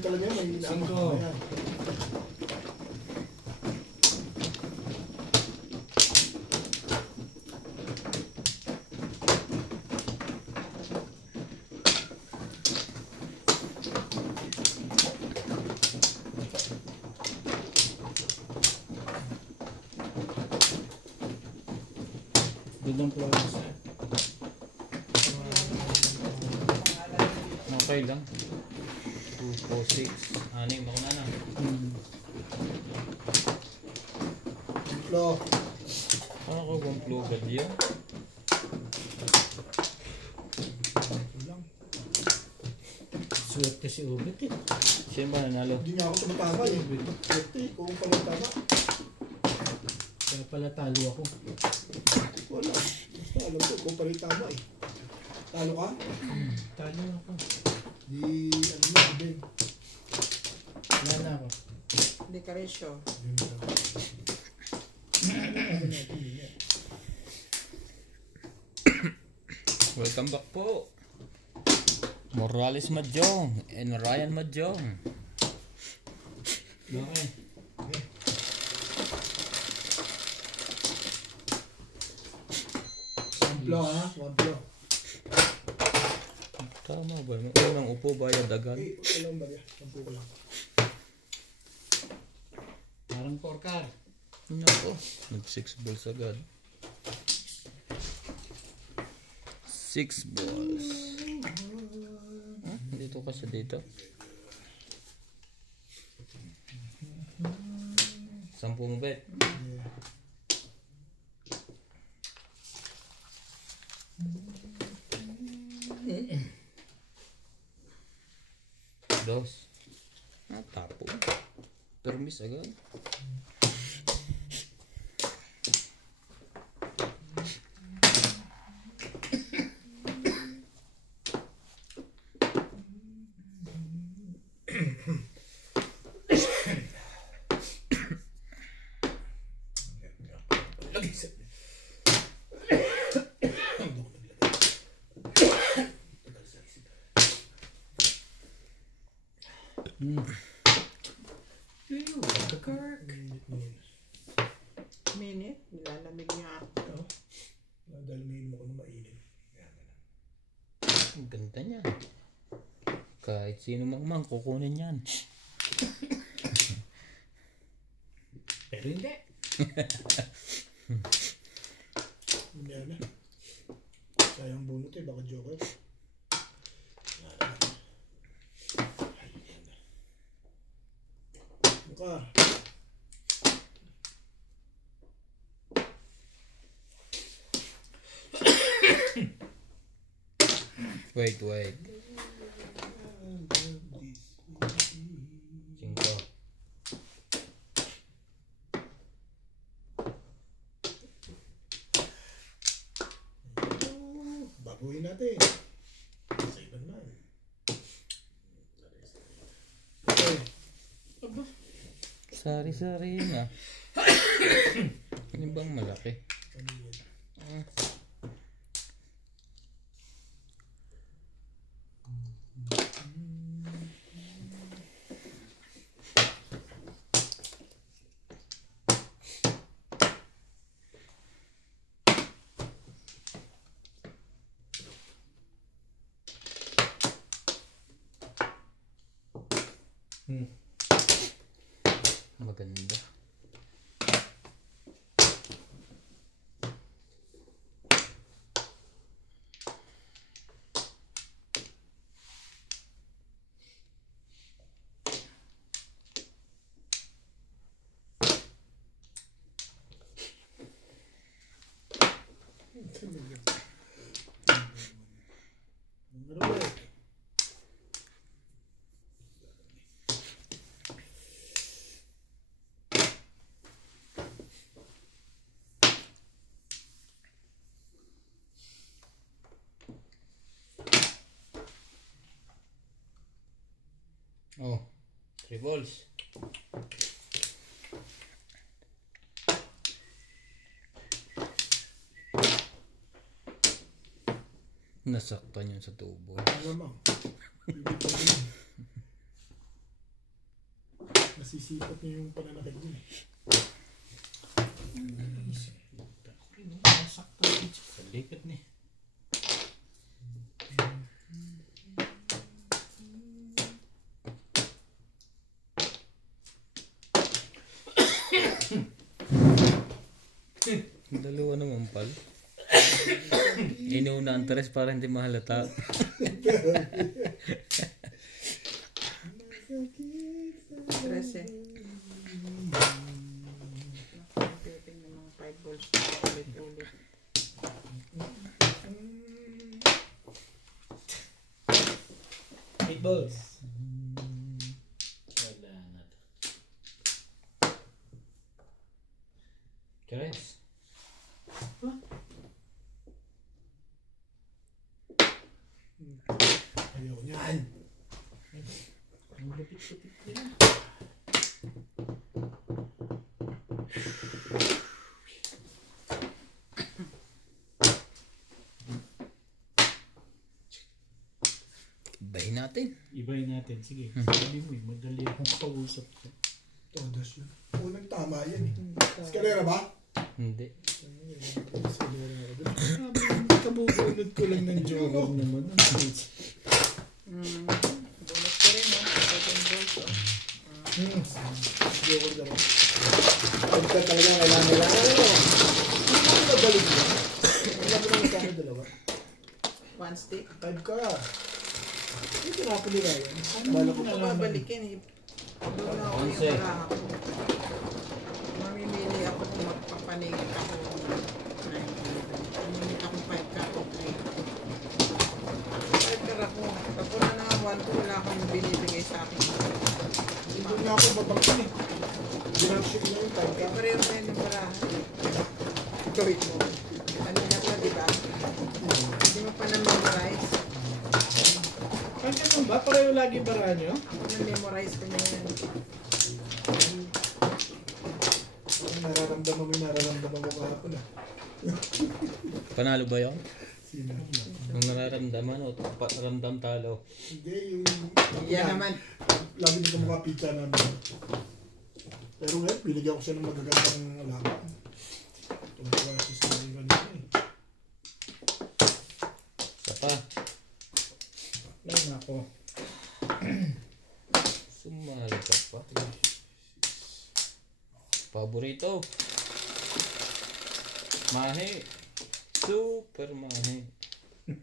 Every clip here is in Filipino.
ganyan talaga may inaamang. Ayan. Bilang flowers. Okay lang. 2, 4, 6. Anim ako na. Flow. Ano ko bang flow ba diyo? Swerte si Ubit eh. Sino ba nanalo? Hindi niya ako tumatama eh. Swerte, kung pala tama. Kaya pala talo ako. Wala. Basta alam ko, kung pala tama eh. Talo ka? Talo ako. Di, ano na, Ben. Wala na ako. Hindi ka resyo. Welcome back po. Morales Madjong and Ryan Madjong. Okay. One blow ha, one blow. Tama ba? Unang upo bayad agad. Eh, ito lang ba niya? Sampu ko lang. Parang korkar. Nako, nag 6 balls agad. 6 balls. Dito ka sa dito. 10 mo bet. Dos. Tapo. Permis agad. Minute, nilalamig niya ako. Dahil may mo ko na mainit. Ang ganda niya. Kahit sino mang kukunin yan. Pero hindi. Meron na. Sayang bunot eh, baka joker. Mukha. Wait. 5. Baguhin natin. Sa iba naman. Okay. Sari-sari na. Ano bang malaki? Maganda. Oh, 3 balls. Nasaktan yun sa tubo. Alamang. Nasisipat niya yung pananakit niya. Sakto dito sa likod niya. Dalawa naman pala. Inuuna ang tres para hindi mahalata. Stress eh. Piping ng mga 5 balls na ulit-ulit. Eight balls. Wala na to. Tres. Ayaw niyan. Ang lupit-lupit nila. Ibahin natin. Ibahin natin. Sige. Sabi mo eh. Madali akong kausap ko. Todos yun. Unang tama yan eh. Escalera ba? Hindi. Escalera ba? Sabi mo, kabubunod ko lang ng joker naman. Bunot ko rin oh. 7 balls oh. Joker ka ba? Pagka talaga kailangan mo. Hindi mo nabalik mo. Wala mo naman kami dalawa. 1 stick. 5 ka. Hindi tinapon nila yan. Bala Kung babalikin eh. Doon na ako yung Onse. baraha ko. Mamimili ako kung magpapaningit ako. Mamimili ako 5 ka o 3. 5 ka ako. Tapos na nga 1 ko wala akong binibigay sa akin. Hindi na ako babangkin eh. Dinapship na yung 5 ka. Pareho na yun yung baraha. Ito rate mo. Kanina pa diba? Hindi mo pa na-memorize. Ang ganun ba? Pareho lagi bara nyo? Ako na-memorize ko na yan. Parang nararamdaman mo yung nararamdaman mo kahapon ah. Panalo ba yun? Sino? Nung nararamdaman o ramdam talo? Hindi, yung... Yan naman. Lagi nito mukha pizza namin. Pero ngayon, binigyan ko siya ng magagandang alaman. Tumawa siya sa mga ganito eh. Isa pa. Lang ako. Sumali ka pa. Paborito. Mahe. Super mahe. 3,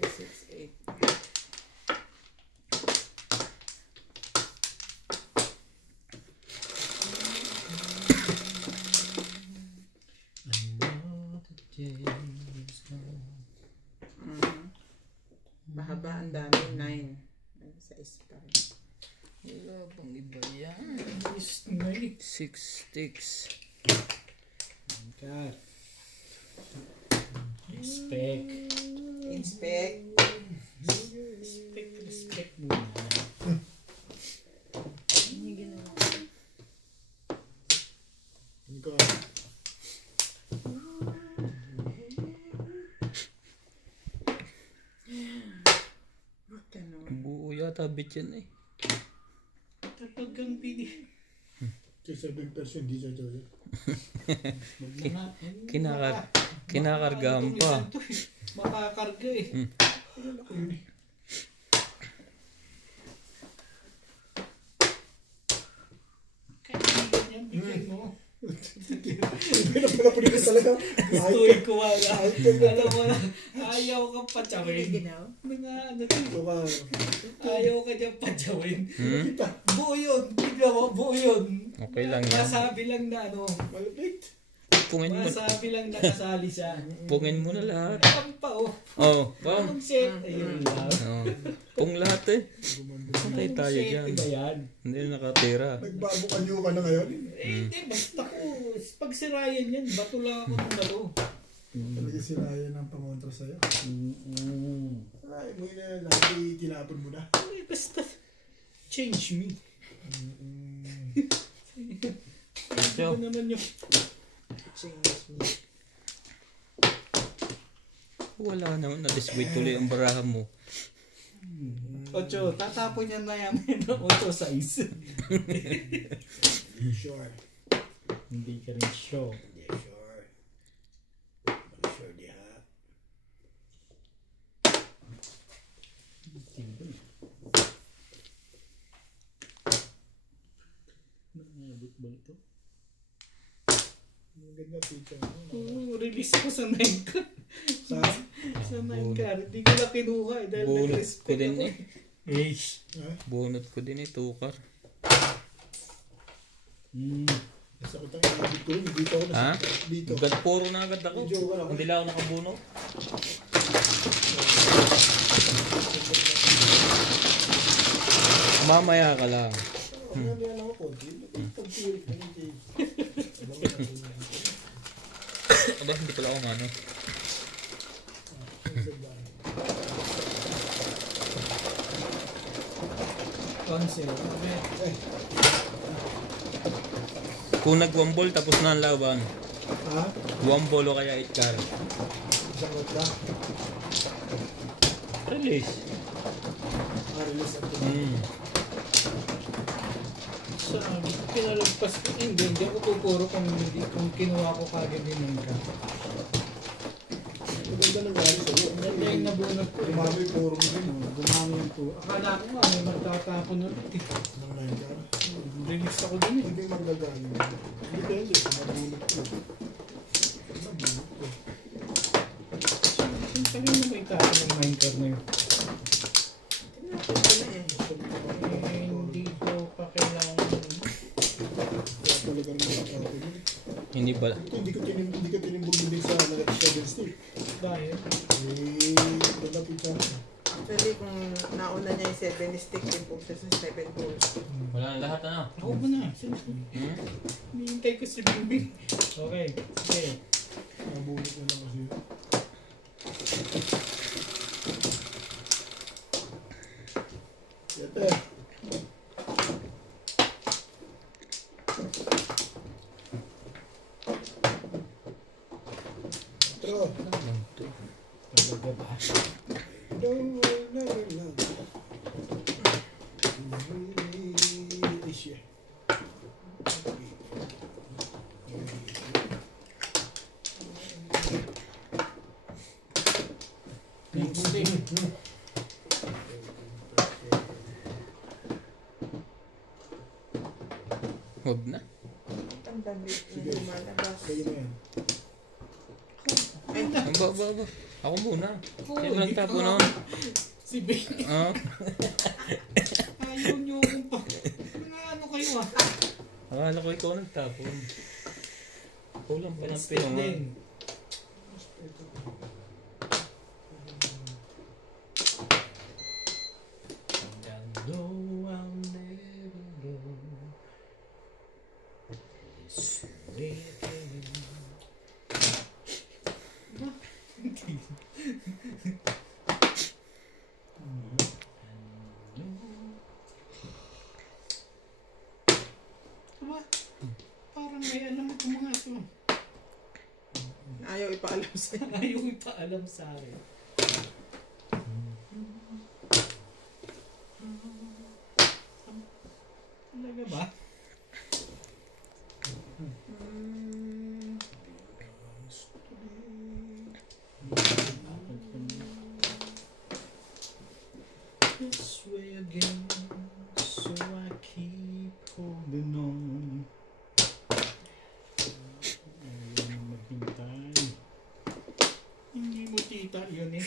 6, 8. Mahaba ang dami. 9. Sa ispa rin. Wala bang iba yan? Is ngayon. 6 sticks. God. Respect. Inspect. Respect muna. Ikaw. Buo yata bit yan eh. Talagang pili. Sa 7% di siya joyo. Kinakargahan pa. Makakarga eh. Ano ko yun eh. Kaibigan yan, bigyan mo. Hindi na pala po nila talaga. Gustuin ko wala. Alam mo na, ayaw ka patsawin. Ginaw? Mga ano to, Ito ka. ayaw ka dyan patsawin. Kita. Buo yun, bigyan mo, buo yun. Okay lang yan. Masabi lang na ano, Malapit. masabi lang nakasali siya. Pungin mo na lahat. Ang pa oh. Oh, bang. Anong set? Ayun lang. Oh. Pung lahat eh. Patay Anong tayo set dyan. ba yan? Hindi na nakatira. Nagbabukanyo ka na ngayon. Hindi, basta ko. Pag sirayan yan, bato lang ako ng bato. Talaga sinayan ng pangontra sa'yo. Ay, mo na lagi tinapon mo na. Ay, basta change me. So, Ano naman yung Change me. wala naman. Na-disway tuloy ang barahan mo. Ocho, tatapon niya na yan ng 8-6. Sure. Hindi ka rin sure. Hindi sure. Hindi sure di ha. Nakabot ba ito? Maganda picture. Oo, release ako sa 9 card. Sa? Sa 9 card. Hindi ko na kinuha eh, dahil Bunot ko nag-respect din ako. eh. Ha? Bunot ko din eh, tukar. Nasa ko tayo. Dito ako Ha? Dito. Agad puro na agad ako. Medyo wala ako. Hindi lang ako nakabunot. Mamaya ka lang. Ano yan ako konti? Pag-tirik na hindi. Aba, hindi pala ako ano. Cancel. Eh, Kung nag-wambol tapos na ang laban. ha? Wambol o kaya itkar. Isang lot lang? Release. Release at Sabi, pinalagpas ko. Hindi ako pupuro kung kinuha ko kagad din ka. Maganda nangyari sa'yo. Ganda yung nabunot ko. Dumami puro mo din. Gumami yung po. Akala ko nga, may magtatapon ulit eh. Nang lain ka. Release ako din eh. Hindi magdagaling. Hindi ka hindi. Mabunot ko. Mabunot ko. Yung pala yung may tapon ng minecart na yun. Tinapon ko na eh. Eh, hindi ko pa kailangan. Kaya talaga naman ako yun. Hindi pala. Hindi ko tinimbog din sa nag-7 stick. Dahil, Ganda picture. Actually, kung nauna niya yung 7 stick, yung po siya sa 7 balls. Wala na lahat ano. ako ba na? Hinihintay ko si Bimbing. Okay, sige. Mabunot na lang kasi. Yate. Otro. Talaga ba? Don't never love. Isya. Next thing. Huwag na. Ang dami na lumalabas. Sige na yan. Ay, Aba. Ako muna. Kaya mo nagtapo ikaw. noon. Si Bimbing. Ayaw niyo kung pa. Mga ano kayo ah. Akala ko ikaw nagtapon. Kulang pa ng Respect pinungan. din. And though I'll never go this way again. Diba? Parang may alam ko mga ito. ayaw ipaalam sa'yo. Ayaw ipaalam sa akin. Talaga ba? This way again, so I keep holding on. Ayaw mo maghintay. Hindi mo tita yun eh.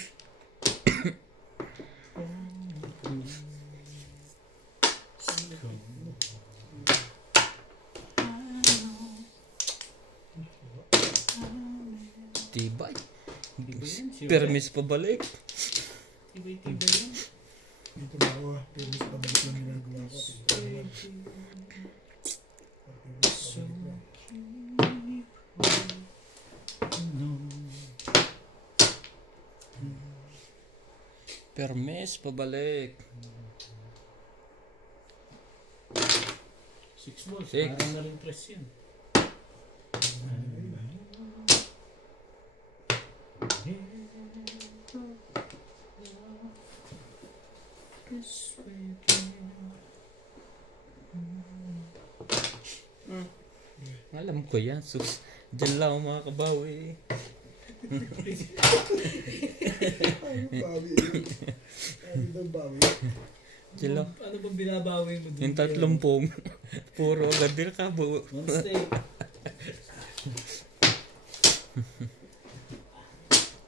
Tibay. Tibay yan, si Permis pabalik. Tibay yan. Dito ba ako? Permis pabalik lang ginagawa ko. So keep holding on. Permis pabalik. 6 balls, Six. parang na rin press yan. This way again. Alam ko yan. Sus. Diyan lang ako makakabawi. Bawi. Ano daw bawi? Diyan lang. Ano bang binabawi mo dun? Yung 30. Puro agad din ka buo. One step.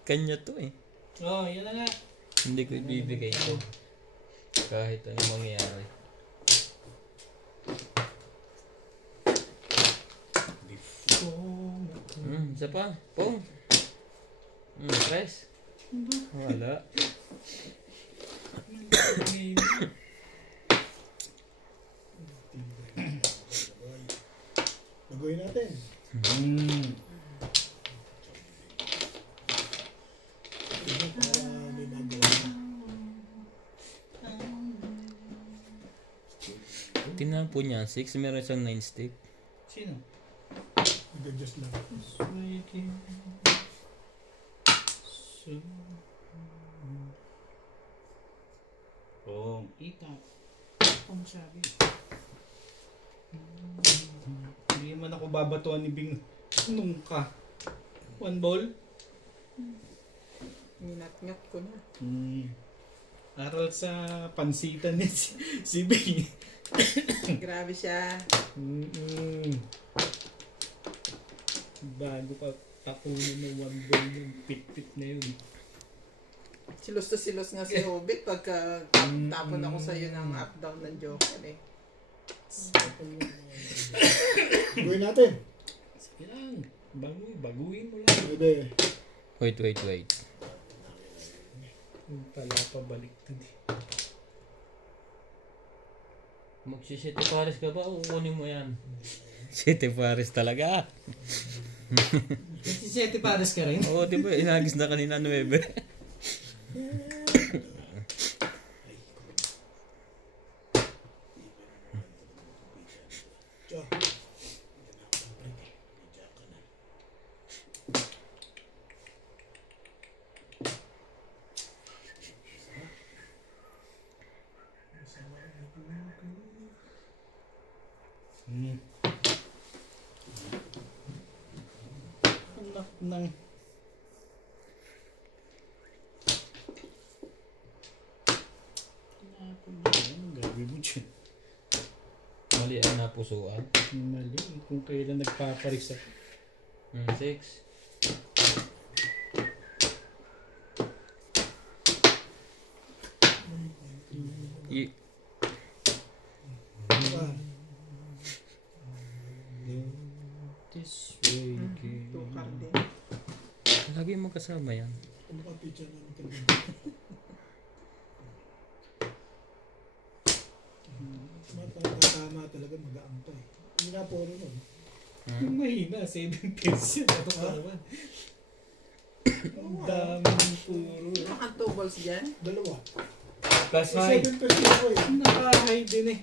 Kanya to eh. Oh, yan na nga. Hindi ko ibibigay ito. Kahit anong mangyayari. Isa pa. Pong. Press. Wala. Baguhin natin. Para may magawa na. Tingnan po niya. 6. Meron isang 9 stick. Sino? Mag-adjust lang. This way again. So... Oh, Ita. Ang sabi. hindi man ako babatuan ni Bing nung ka. One ball? Minat-ngat ko na. Aral sa pansitan ni si Bing. Grabe siya. Bago pa tapunin ng one ball yung pit-pit na yun. Silos na silos nga si Hobbit pagka tapon ako sa'yo ng up-down ng Joker eh. Baguhin natin. Sige lang. Baguhin mo lang. Bebe. Wait. Yung pala pabalik to di. Magsisete pares ka ba o kukunin mo yan? Sete pares talaga. Si Seti Pares ka rin? Oo, di ba? Inagis na kanina 9. Anak ng... Ano gagawin mo dyan? Mali ang napusuan. Mali. Kung kailan nagpaparis ako. 6. This way again. Tukar din. Lagi mo kasama yan. Ano pa picture namin talaga? Tama talaga mag-aang pa eh. Hindi na po rin nun. Yung mahina, 7 pairs yun. Ito pa naman. Ang daming puro. Mga two balls dyan. Dalawa. Plus 7 pesos ako eh. Naka-high din eh.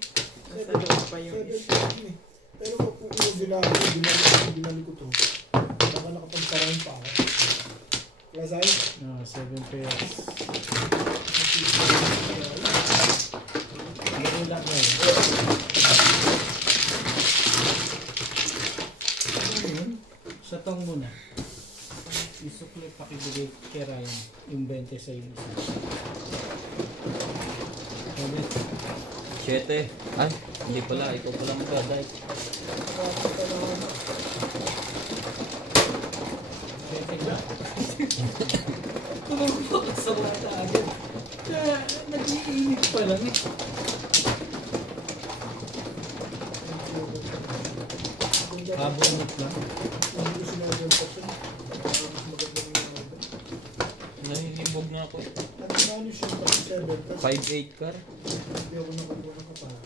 Nasa loob pa yung 7 isa. pesos eh. Pero kung binali ko to, baka nakapagparahin pa ako. Plus ay? No, 7 pairs. Ganun lang na eh. Ano yun? Sa tong muna. Isukli pakibigay kay Ryan. Yung 20 sa yung isa. Sabi, 7. Ay, hindi pala. Ikaw pala magdaday. Tumagpapag sa bata agad. Kaya nag-iinit pa lang eh. habunot lang. Hindi ko sinabi yung option. Mas maganda yung order. Nanilibog na ako. Ano na ano siya, pati 7. 5-8 car. Hindi ako nakakuha ng kapara.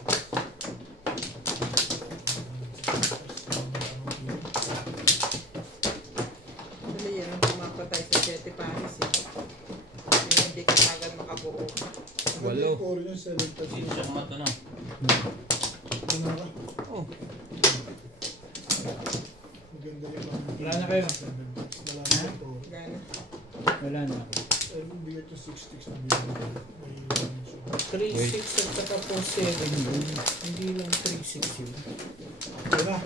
Dali yan ang pumapatay sa 7 pares eh. Hindi ka agad makabuo. Walo. Ito yung 7 pesos. Hindi siya mata na. Ano ka? Oh. Maganda yung mga. Wala na kayo? Wala na ito. Gana. Wala na ako. Sabi mo, bigat yung 6 sticks na binigay. May dimension. 3-6 at saka 4-7 yun. Hindi lang 3-6 yun. Okay na.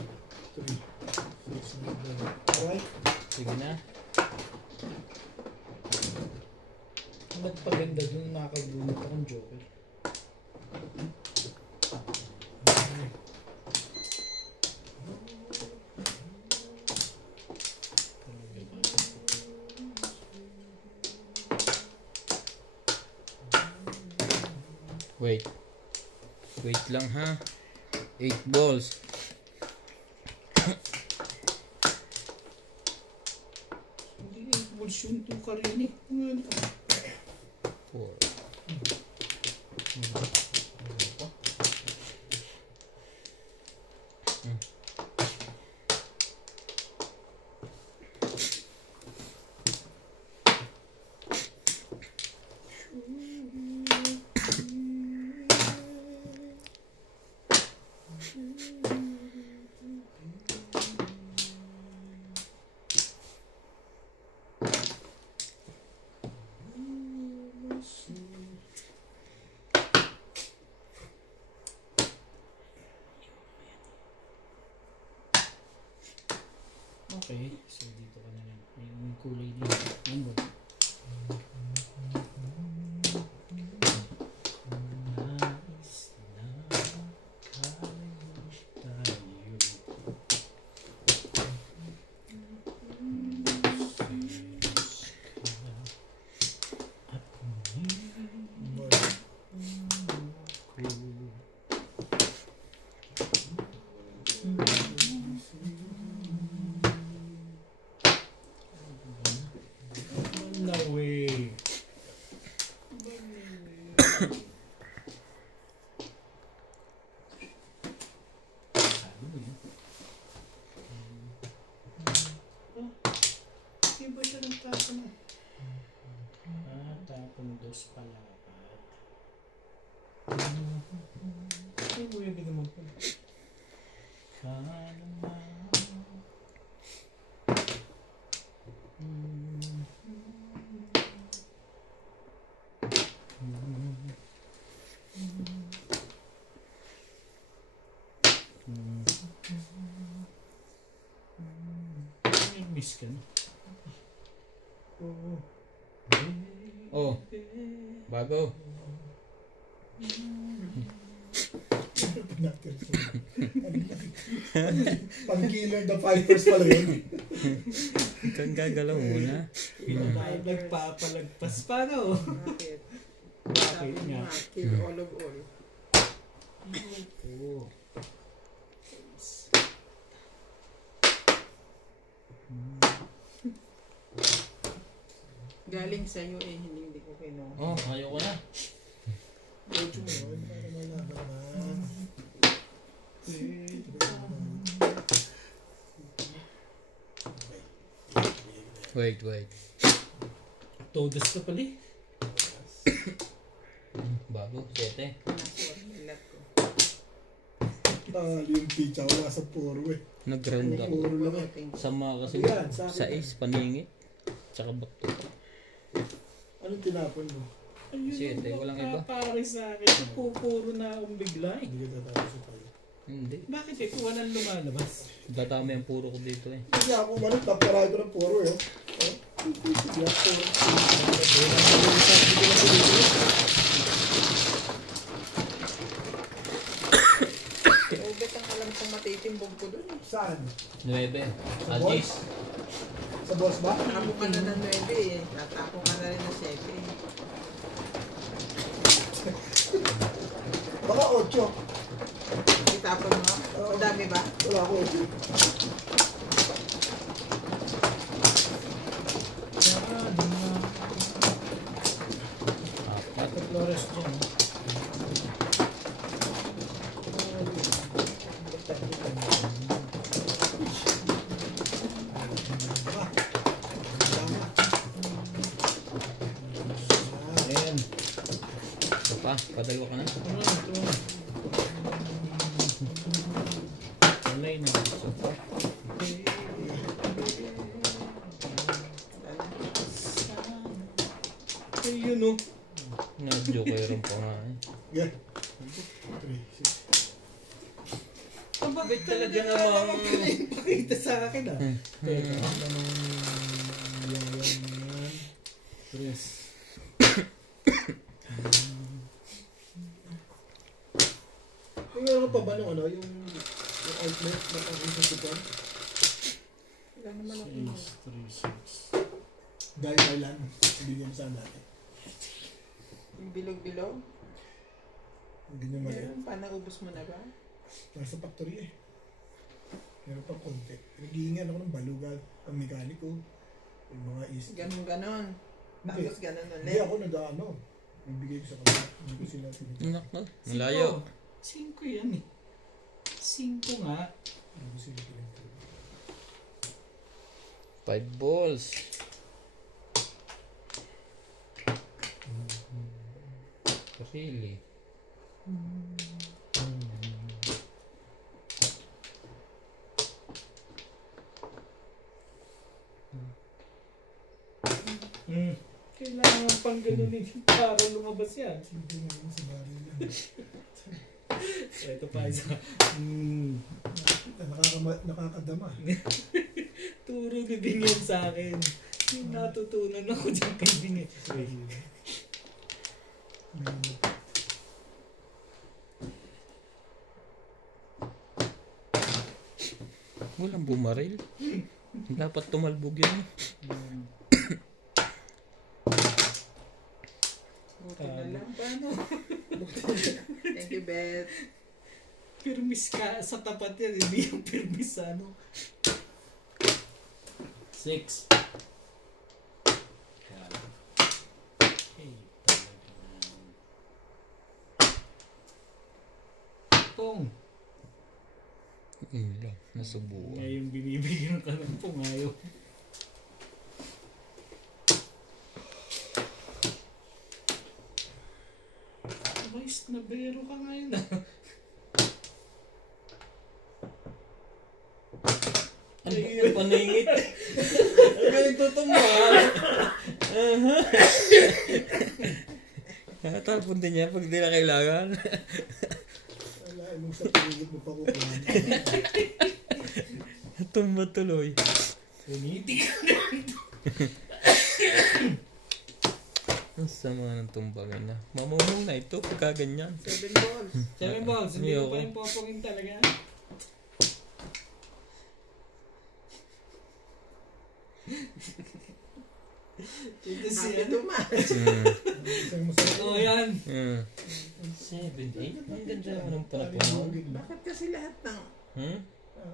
3, 6, 9, 11. Alright. Sige na. Ang nagpaganda dun nakakabunot akong joker. Wait. Wait lang ha. 8 balls. Hindi 8 balls yun. 2 ka rin eh. 4. Okay, so dito ka na lang. May kulay dito. Ano ba? No way. Hindi ba siya ng tapon na? Tapon dos pala. Hindi mo yung ginamang ko. Miss ka na. Oh. Bago. Pang-killer the fighters pala yun. Kang gagalaw muna. Nagpapalagpas pa no? Bakit? Bakit Sabi nga? nga, kill all of all. Oo. Galing sa'yo eh, hindi ko kinuha. Oh, ayoko na. Ocho mo yun. Para malaman. Wait. Todas ka pala eh. Bago. 7. Nasulat ko. Yung teacher ko nasa puro eh. Nag-round ako. Puro lang eh. Sama kasi. Yan, sa akin. 6. Paningi. Tsaka bakto. Anong tinapon mo? Ayun, Siyete, walang iba. Pare sa akin. Pupuro na akong bigla eh. Hindi ka tatapos sa tayo. Hindi. Bakit eh? Kung walang lumalabas. Dadami ang puro ko dito eh. Hindi ako umalit. Tapos ko ng puro eh. Hindi ako Ubet ang alam kong matitimbog ko dun eh. Saan? 9. Sa Algis. Sa boss ba? Tapo ka na ng 9 eh. Tatapo ka na rin ng 7 eh. Baka 8. Itapon mo? Madami ba? Wala ako 8. Ito Flores dyan. Ayan. Ito pa. Padalwa ka na. Ito na. Walay na. no? Na-jokeran pa nga eh. Yeah. 3, 6. Ang bakit Talaga namang... pakita sa akin ah? Teka, yan. Tres. Yung meron pa ba nung yung outlet na pang-isasupan? Wala naman ako. 3, 6. Dahil kailan, bigyan mo saan dati. Yung bilog-bilog? Ganyan mali. Meron pa, naubos mo na ba? Nasa factory eh. Meron pa konti. Nag-iingan ako ng balugan, ang mekaniko, yung mga Ganon-ganon. Hindi. Tapos ganon Hindi ulit. ako nag-ano. Bibigay ko sa kanila. Hindi ko sila tinitira. Nakal. Malayo. 5 yan eh. 5 nga. Hindi ko sila tinitira. 5 balls. Really? Kailangan pang ganunin para lumabas yan. Hindi nga yun sa baril lang. Ito pa isa. Nakakadama. Turo ni Bing yan sa akin. Yung natutunan ako dyan kay Bing eh. Walang bumaril. Dapat tumalbog yun. Buti na lang. Paano? Thank you, Beth. Permis ka sa tapat yan. Hindi yung permis sa ano. 6. Tong. Yun lang. Nasubuan. Ngayon binibigyan ka ng pungayo. Mas nabero ka ngayon ah. Ano ba paningit? Ang galing tutumal. Talpon din niya pag di na kailangan. Wala, nung sa paligid mo pa kukuha. Tumba tuloy. Umiti ka. Ang sama ng tumbangin na. Mamumong na ito pagka ganyan. 7 balls. 7 balls. Hindi ko Ayoko. pa yung popongin talaga. Ito Happy siya. too much. Isang masarap. Oo yan. 7, 8. Ang ganda naman ng Parang panapon. yung gigla. Bakit kasi lahat ng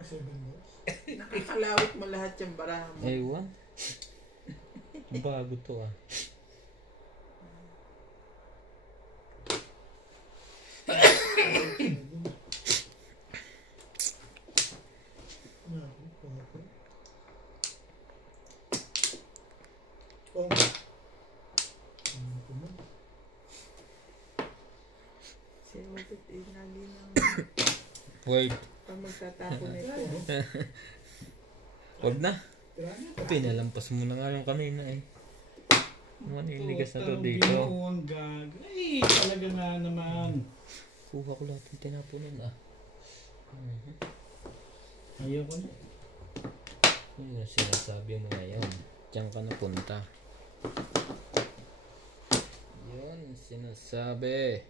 7 balls. nakakalawit mo lahat yung baraha mo? Ewan. Bago to ah. Si Obit eh, lagi nang Wait. pag magtatapon ito. Wag na. Pinalampas mo na nga yung kanina eh. Maniligas na to dito. Ang gag. Ay, talaga nga naman. Kuha ko lahat yung tinapunan ah. Ayaw ko na. Yun ang sinasabi mo ngayon. Diyan ka napunta. Yun ang sinasabi.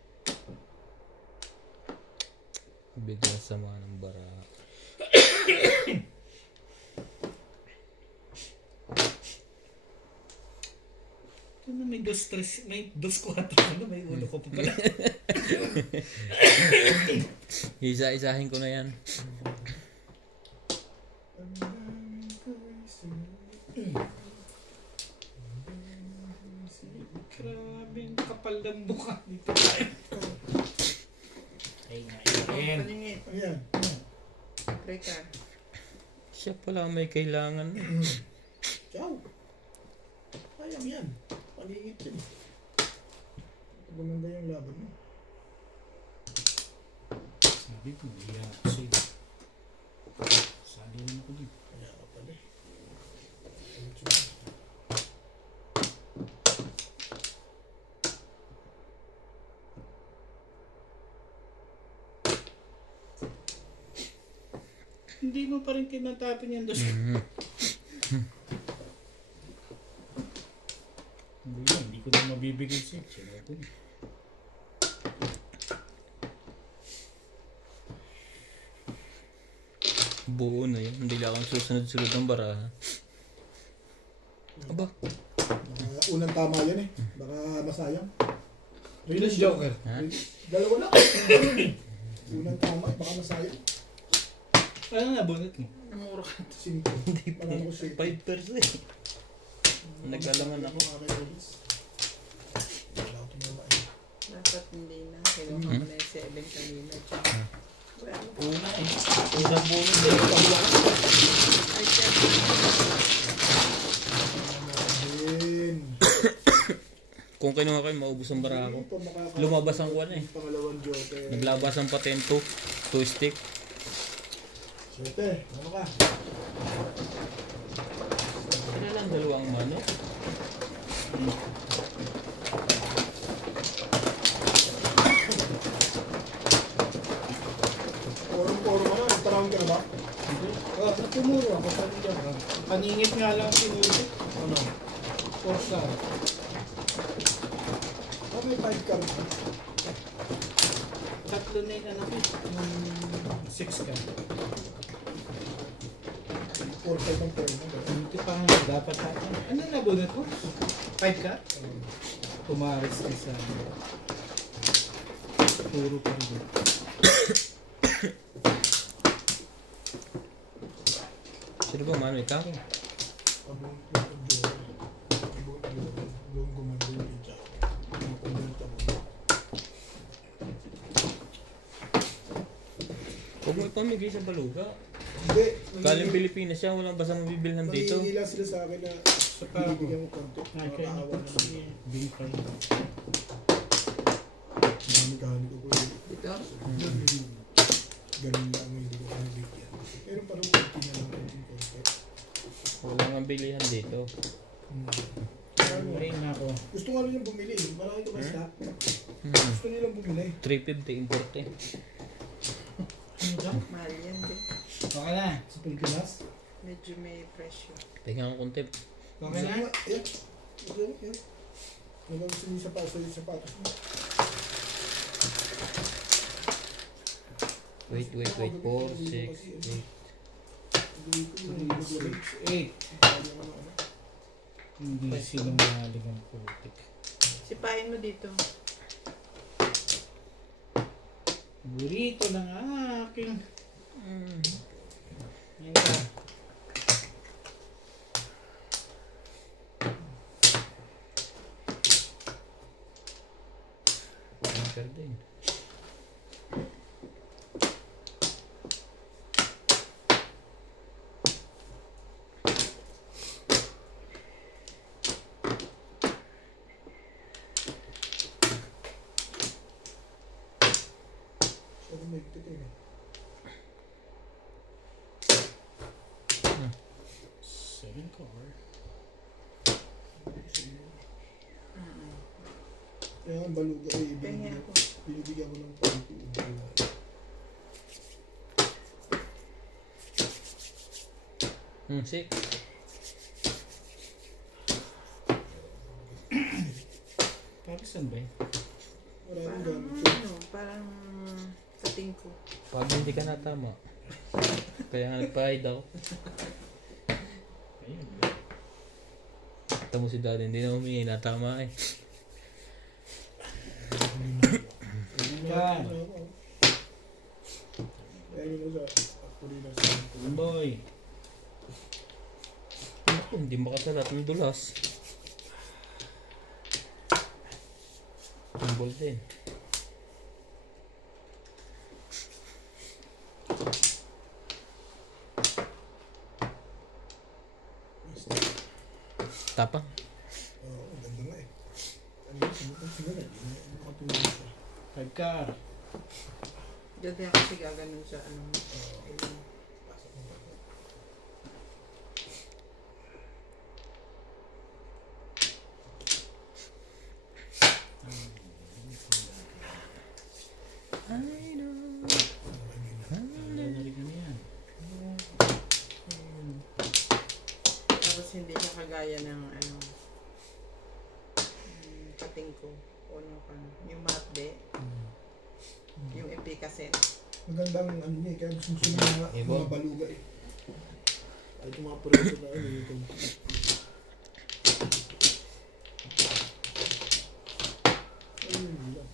Biglang sama ng bara. Ano may 2-3, may 2-4 na, may 1 ko pa pala. Isa-isahin ko na yan. Grabe ang kapal ng mukha nito. Ay, ngayon. Paningit. Ayan. Pray ka. Siya pala may kailangan. Ciao. Sayang yan. Paningit yan. Gumanda yung laban mo. Sabi ko, iya ako sa'yo. Sali rin ako din. Kaya ka pala eh. hindi mo pa rin tinatapin yan doon. Hindi ko na mabibigay siya. Siya ko. Buo na yun. Hindi lang akong susunod-sunod ng baraha. Aba. Unang tama yan eh. Baka masayang. Yun ang Joker. Ha? Dalawa na. Unang tama, baka masayang. Ano nga, bonnet mo? Namura ka. 5. Hindi pa. Parang ko siya. 5%. Nag-alaman ako. Wala ako tumama eh. Dapat hindi na. Kinuha ko na yung 7 kanina. Tsaka. Well, Una eh. Isang bonus eh. ay siya. Kung kinuha kayo, maubos ang baraha ko. Lumabas ang kuwan eh. Pangalawang joker. Naglabas ang patento. 2 stick. 7. Ano ka? Kailan lang dalawang mano? Poro ka na. Nagparound ka na ba? Natumuro ako sa Joker. Paningit nga lang sinuli. Ano? Forza. Oh, may 5 card. Tatlo na yung anak eh. Yung 6 ka. 4 card ang turn. Hindi pa nga dapat natin. Ano na bonnet mo? 5 ka? Tumaris ka sa puro pa rin. Sino ba mano ikaw? Huwag mo ipamigay sa baluga. Hindi. Galing Pilipinas siya, walang basang mabibilhan dito. Mangingi lang sila sa akin na bibigyan mo konti. Ay, kaya Makakaawa naman naman. siya. Bingkay. Dami-dami ko po. Dito? Ganun lang hindi ko kaya bigyan. Pero parang konti na lang konti konti. Walang mabilihan dito. Ay, nako. Gusto nga nilang bumili. Marami ka ba stock? Gusto nilang bumili. 350 importe. Ano ka? Mahal yan din. Okay na. Sa Pilipinas. Medyo may pressure. Tingnan ko konti. Okay na? Yan. Yan. Nagawin gusto niyo sa sapatos mo. Wait. 4, 6, 8. 8. Hindi sila mahaling ang putik. Sipahin mo dito. Burrito ng aking. Yan ka. Anchor din. Sabi mo ito eh. Seven car. Kaya ang baluga eh. Kaya ako. Binibigyan ko ng konti. Six. Para saan ba yun? Maraming Parang, gamit. parang kating ko. Pag hindi ka natama. Kaya nga nagpahid ako. Ayun. Kita mo si daddy, hindi na humingi, natama eh. Yan. Kaya yun sa Pilipinas. Boy. Naku, hindi makasalat ng dulas. Ang ball din. Tapang. Oo, ganda nga eh. Ano yun? Simula. Hindi na makatulong siya. 5 car. Diyan din kasi gaganon sa ano. Pasok mo ba? Narinig mo yan. setting ko. Ano ka na. Yung matbe. Yung efficacy. Magandang ano niya, kaya gusto ng Ibo. mga baluga eh. Ay, ito mga preso na ano ito. Ayun lang.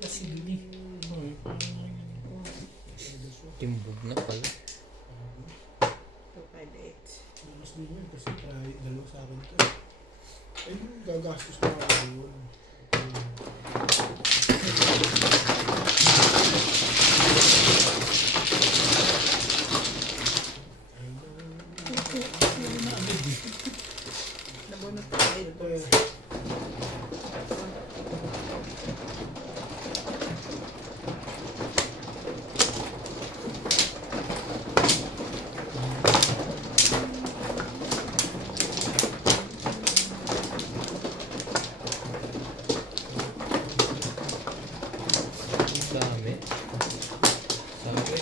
Kasi dun eh. Timbog na pala. 258. Mas din yun kasi dalawa sa akin ito. Ay, gagastos na ako yun. Nabunot ko 8 Ito bucks. eh. Ang dami. Sabi.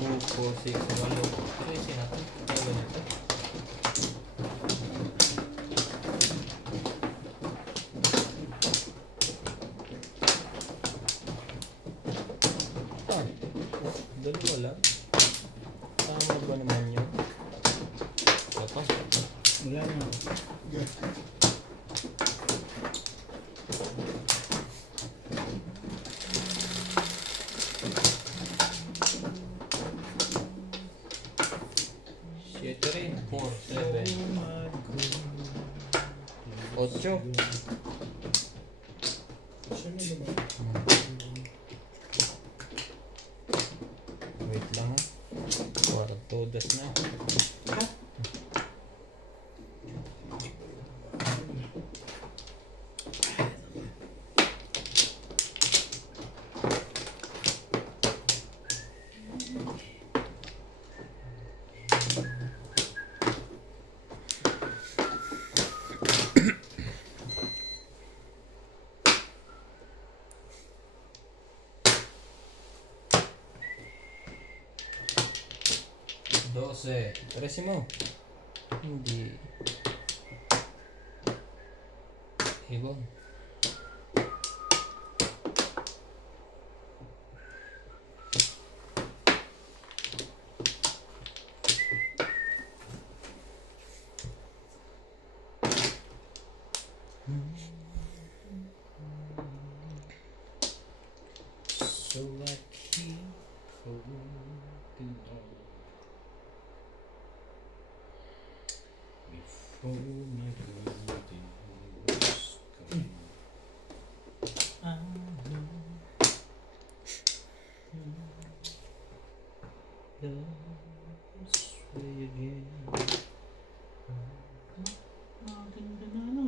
2, 4, 6, 8. Ito yung sinatay. Kaya ganito. Ah, dalawa lang. Tama ba naman yun? Ito. Wala na. Yeah. Siete rin. 4, 7, 8. Siya na naman. Wait lang ha. Parang todas na. Dose. Teresin mo. Hindi. Ibon. So I keep holding on before my good days come. I know love's way again. Ganda na ano.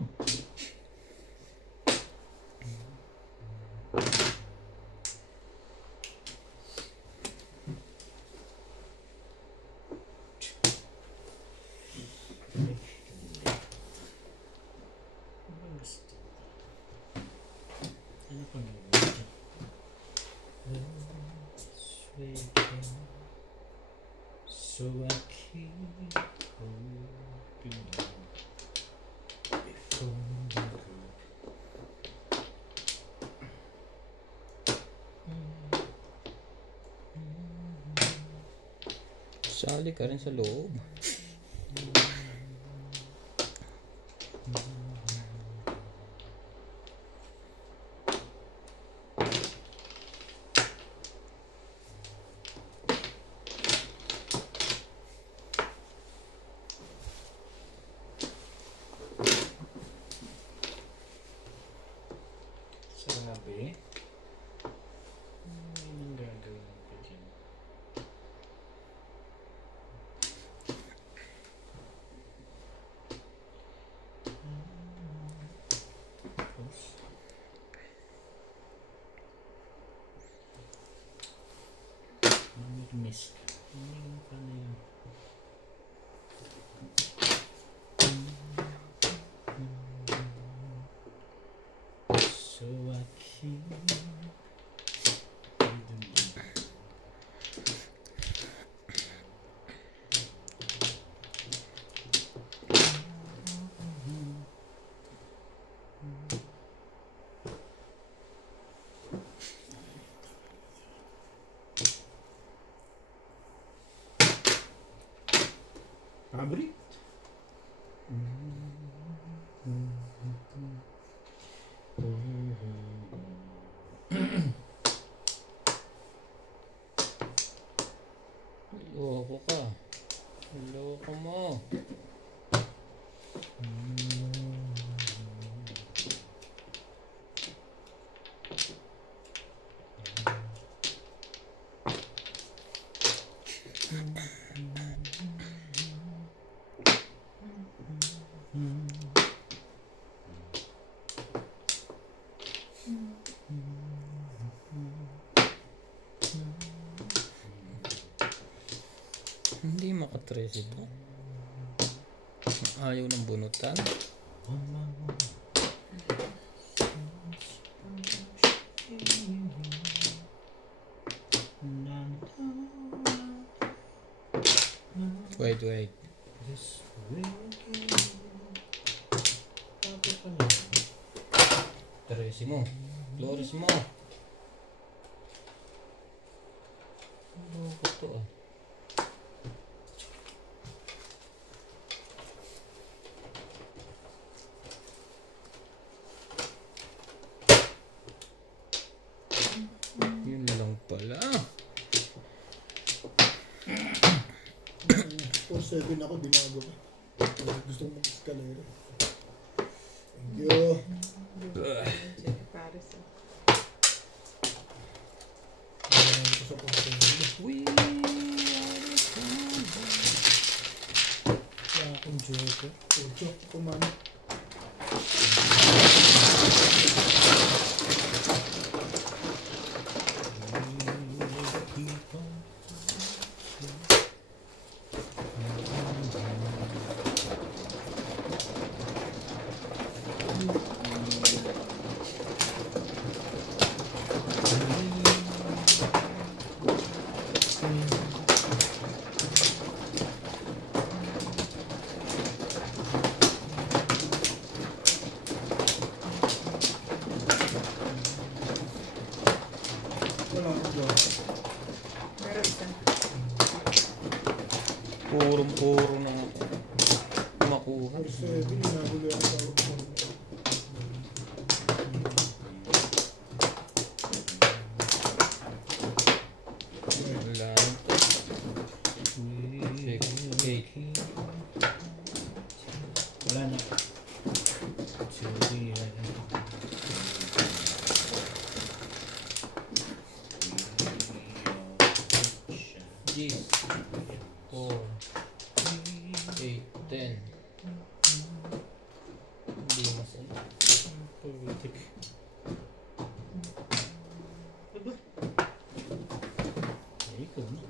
Ano pa na ito? So I keep holding on before my good. Sali ka rin sa loob. Sabi, anong gagawin ko dyan? Mist. Ano yun? So I keep Pabrik. Loko ka. Loko mo. Hindi makatres ito. Ayaw ng bunutan. Wait. Tres mo. Flores mo. Loko to ah. Yun lang pala. 4-7 ako, binago ko. Gusto ko mag-escalera. Thank you. Paris. Ito sa 4-7. We Kaya akong joker. 8, kumano. Wala akong joker. Pero isa. purong-puro na makuha. 4-7, inagulo yung tawag ko. Wala na to. 6, 8. Wala na. Sige, G, 4, 8, 10. Hindi masaya. Politik. Ikaw na.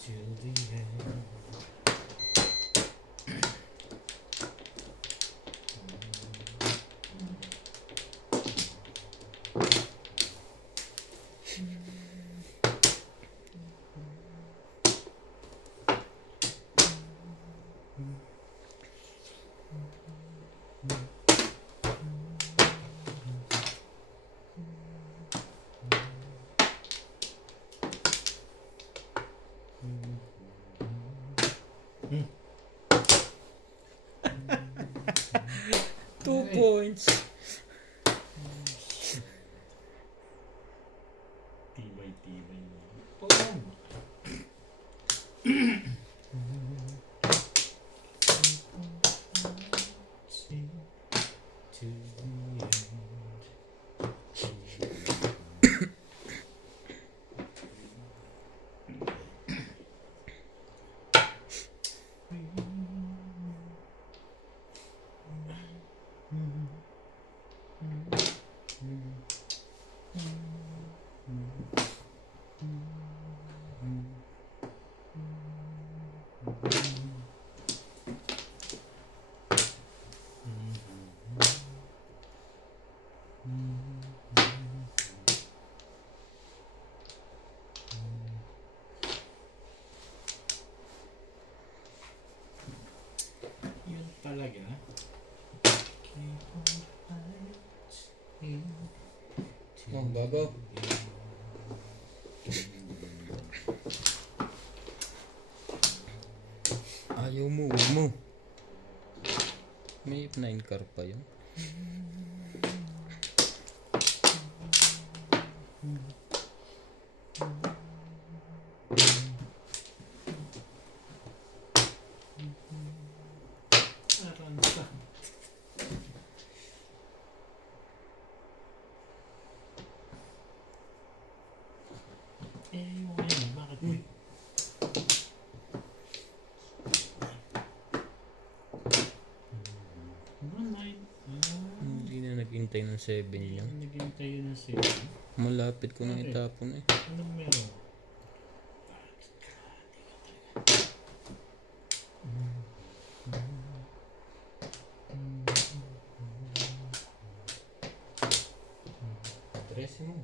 Till the end. Two points. Tibay-tibay mo. to the end. Yun talaga. Oh, bago. Ayaw mo, huwag mo. May 9 car pa yun. Aransa. Yung ngayon, bakit mo? Hindi na naghintay ng 7 yun. Naghintay yun ng 7. Malapit ko na itapon eh. Anong meron? Dress mo.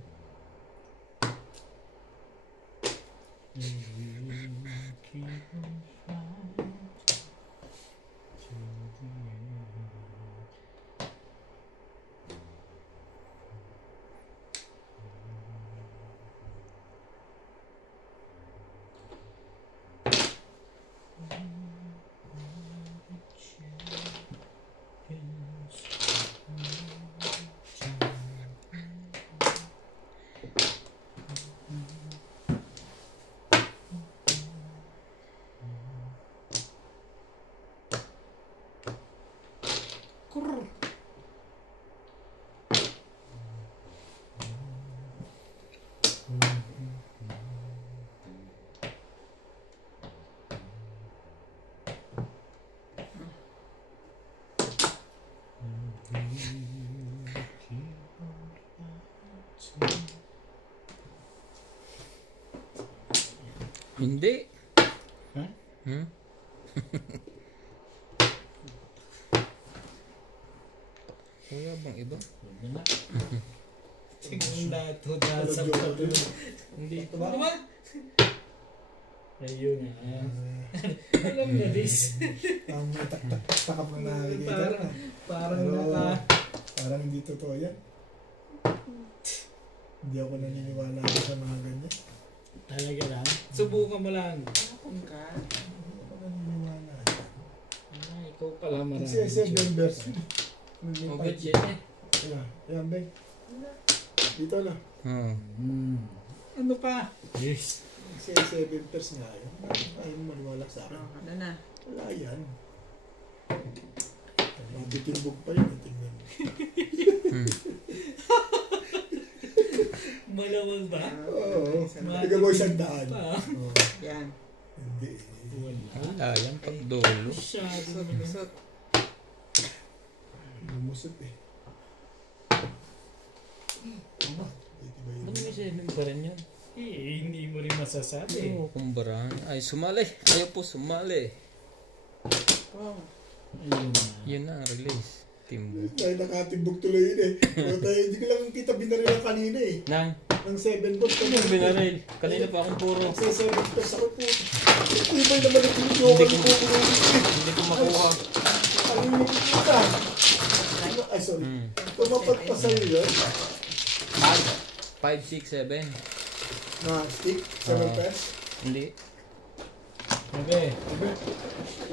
Hindi. Huh? Hmm? Wala bang iba? Huwag na. Tingnan lahat ho dahil sa hindi ito ba? Ayun nga. Alam na this. Ang takap na nakikita na. Parang Pero, parang hindi totoo yan. Hindi ako naniniwala sa mga ganyan. talaga lang. Subukan mo lang. Kapon ka. Hindi ako naniniwala. Ah, ikaw pala marami. Kasi members. Mabit yan eh. Ayan, Beng. Dito na. Ano pa? Yes. Kasi 7 pairs nga yun. Ayaw mo maniwala sa akin. Ano na? Wala yan. Matitimbog pa yun. Tingnan mo. Malawag ba? Oo. Mga- Tignan mo 100. Pa. Oo. Yan. Hindi. Wala yan pagdolo. Masyado Lusot, naman. lusot. Lumusot eh. Ba't may 7 pa rin yun? Eh, hindi mo rin masasabi. Oo, kumbarahan. Ay, sumali. Ayaw po sumali. Wow. Ayun na. Yun na, release. Timbog. Dahil nakatimbog tuloy yun eh. Pero tayo, hindi ko lang kita binarilan kanina eh. Nang, Ng 7 box. yung binaril. Kanina pa akong puro. Kasi 7 box ako po. Ibay naman ang pinidyokan ko. Hindi ko makuha. Ang hindi kita. Ay, sorry. Tumapat pa sa'yo yun. 5, 6, 7. Na stick. 7 pairs. Hindi. Okay.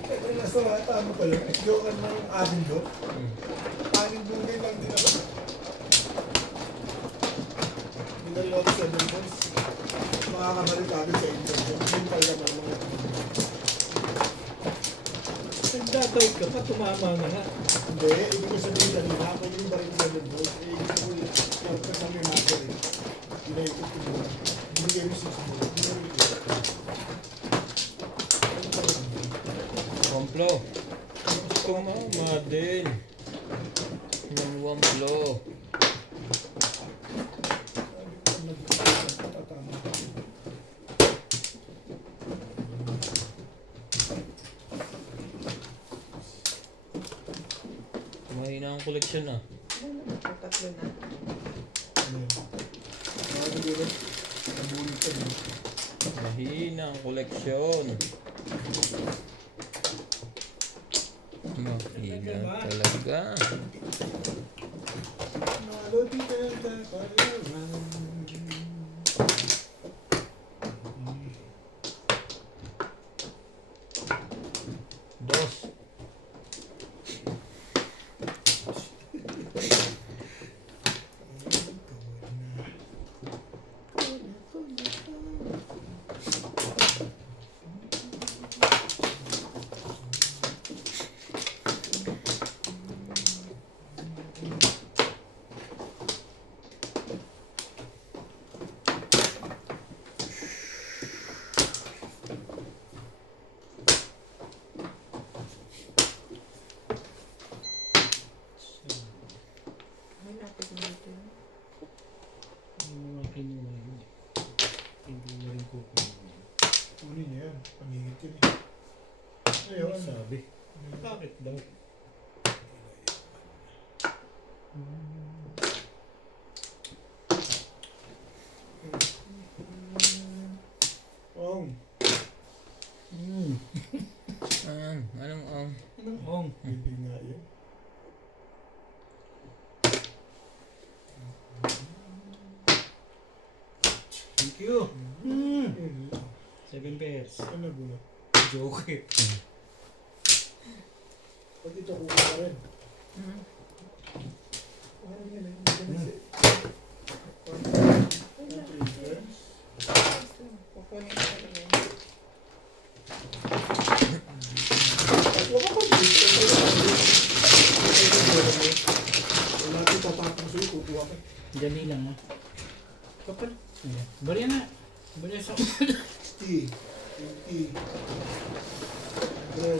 Eh, nasa tama pala. Jokan na yung akin doon. Aning bungay lang din ako. Binaril ako 7 pairs. Makakamarit agad sa internet. Yung talaga mga Nagdadawid ka pa, tumama na nga. Hindi, ibig ko sabihin kanina, ako yung Pamplo. Mahina ang koleksyon ah. Tatlo na. Mahina ang koleksyon. Mahina talaga. Dos. May lapis na dito yun. Yung mga kinuha yun. Hindi na rin kukunin. Kunin niya yan. Pangingit yun eh. Ayun. Sabi. Bakit daw? Ong. Anong ang? Anong ong? Hindi nga yun. Thank you. Yun lang. 7 pairs. Ano gulo? Joke eh. Pag ito kuha ka rin. Hmm. Ano yun eh? Hindi ka na siya. Kukunin ko rin yun. Wala ka dito. Wala ko tatapang sa'yo, kukuha ka. Dali lang ha. Kapal. Ayan. Bari na. Bari sa 60, 50, 100.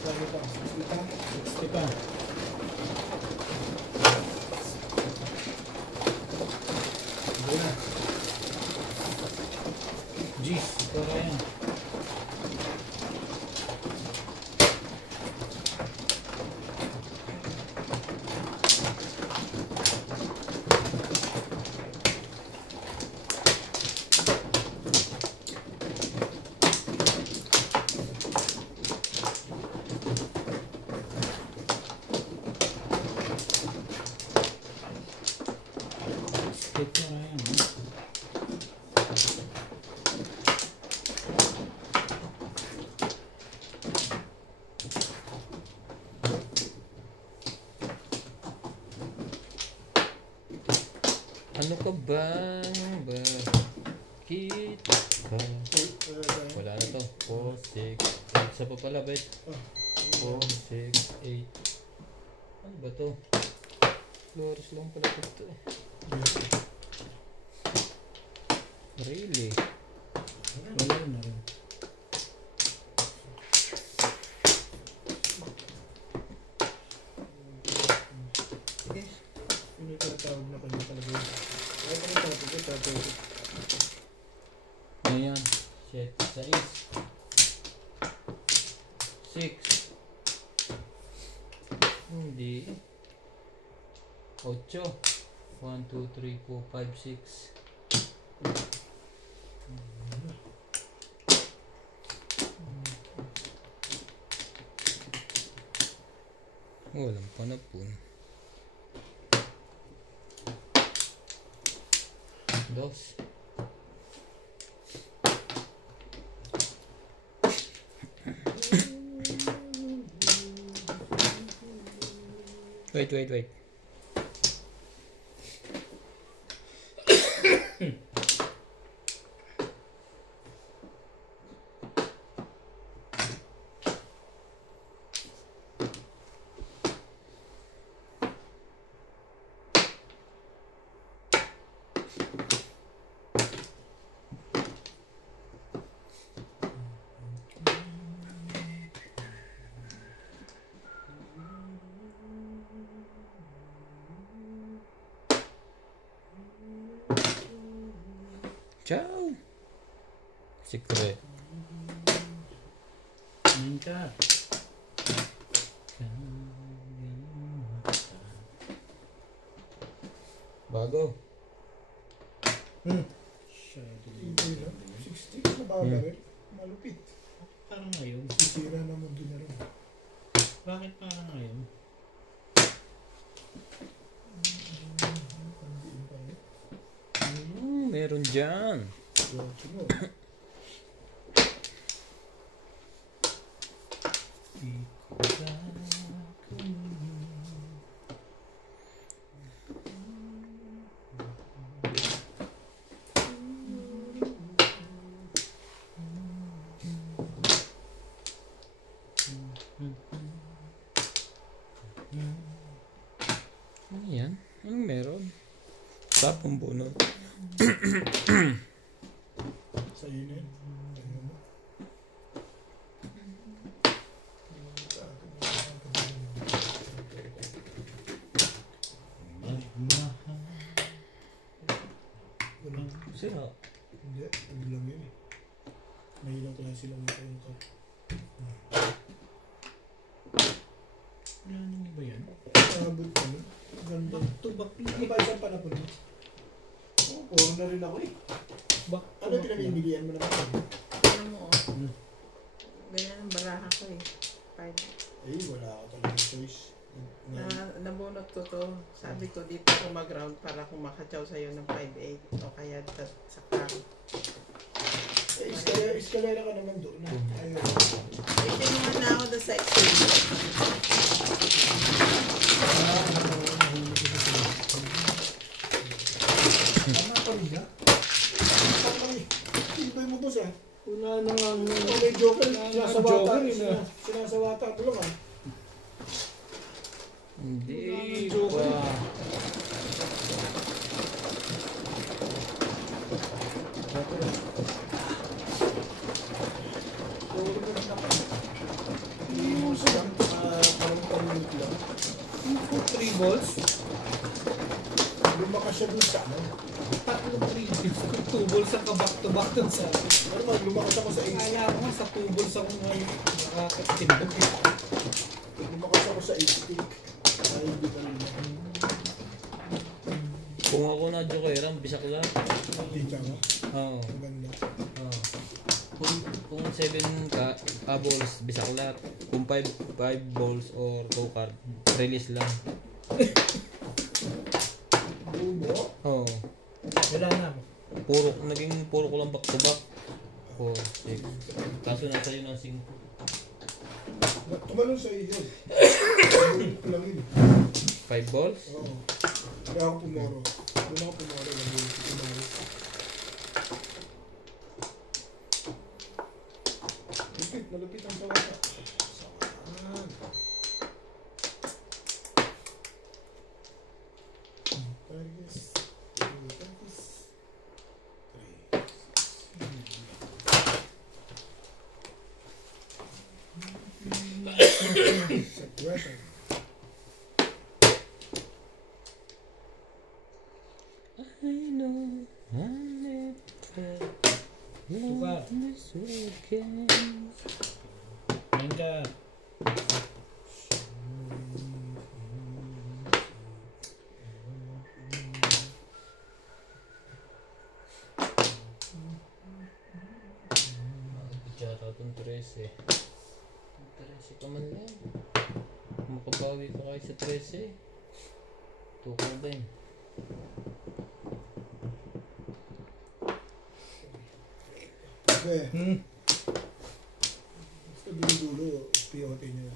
Saan pa? 60 pa? 60 pa. Hindi na. Jeez. Para yan. Skate na yan. Ano ka ba? Bakit ka? Wala na to. 4, 6, 8. Isa pa pala, bet. 4, 6, 8. Ano ba to? Flores lang pala ito eh. Really? Wala na rin. Sige. Yung tinatawag na kanya talaga yun. Ay, kung tatawag. Ngayon. 7, 6. 6. Hindi. 8. 1, 2, 3, 4, 5, 6. Walang panapon. 2. Wait. Ciao! Secret. Main ka. Bago. Shadow. Hindi na. 60. Mabaga rin. Malupit. Parang ngayon. Sisira na mundo na rin. Bakit parang ngayon? Meron dyan. Sunod. Ano yan? Anong meron? Tapong bunot. Sa'yo na yun. Tingnan mo. Sira. Hindi. Ano lang yun eh. May ilang klase lang ito yung cup. Wala nang iba yan. Abot ka nun. Ganda. Back to back. Ano ba isang panapon mo? Oo, puro na rin ako eh. Back to Ano back. pinamimilian mo naman? Ano mo, ganyan ang baraha ko eh. 5. Eh, wala ako talagang choice. Nabunot ko to. Sabi ko dito ako mag-round para kung makachaw sa'yo ng 5-8 o kaya sa car. Escalera ka naman doon. Ayun. Eh, kinuha na ako doon sa exchange. Tama pa rin na. Tama rin. Ibay mo boss ah. Wala na nga. May joker. Sinasawata. Joker yun ah. Sinasawata. Tulong ah. Hindi Joker. pa. Parang pang-minute lang. 3 balls. Lumakas siya dun sa ano. Tatlong 3 balls. 2 balls ang ka-back to back dun sa akin. Ano ba, lumakas ako sa ace. Kala ko nga sa 2 balls ako nakakatindog. Lumakas ako sa ace stick. Ay, hindi ka rin. Kung ako na jokeran, bisak lang. Hindi ka nga. Oo. Ang ganda. Oo. Kung 7 balls, bisak lahat. Kung 5 balls or 2 card, release lang. Bubo. Oo. Wala na ako. Puro ko lang back to back. 4, 6. Kaso nasa yun ang 5. Tumalon sa iyo. Bulit ko lang yun. 5 balls? Oo. Kaya ako pumoro. Doon ako pumoro. Bulit ko pumoro. Malupit ang sawata. Sawatan. Targis. Targis. 3. Set weapon. I know I'm never Suka. this weekend. Main ka. Tsaka itong 13. 13 ka man lang. Makabawi ka kayo sa 13. Tukol ba yun? Okay. Basta dulo-dulo, piyote niya.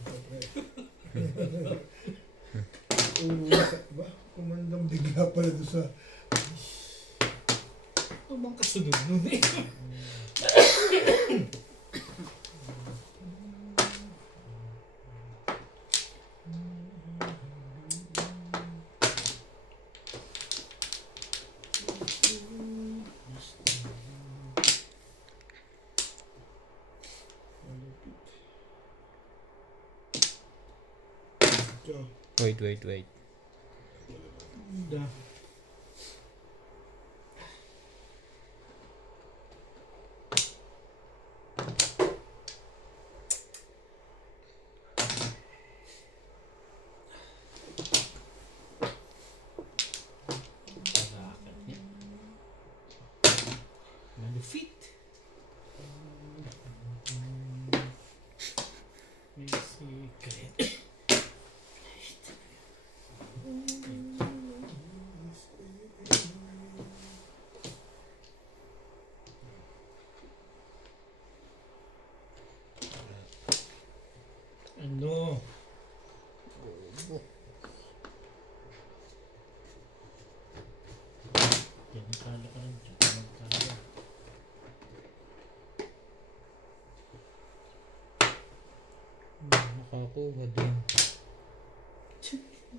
Ba? Kumandang bigla pala doon sa... Ano bang kasunod nun eh? Wait. Da.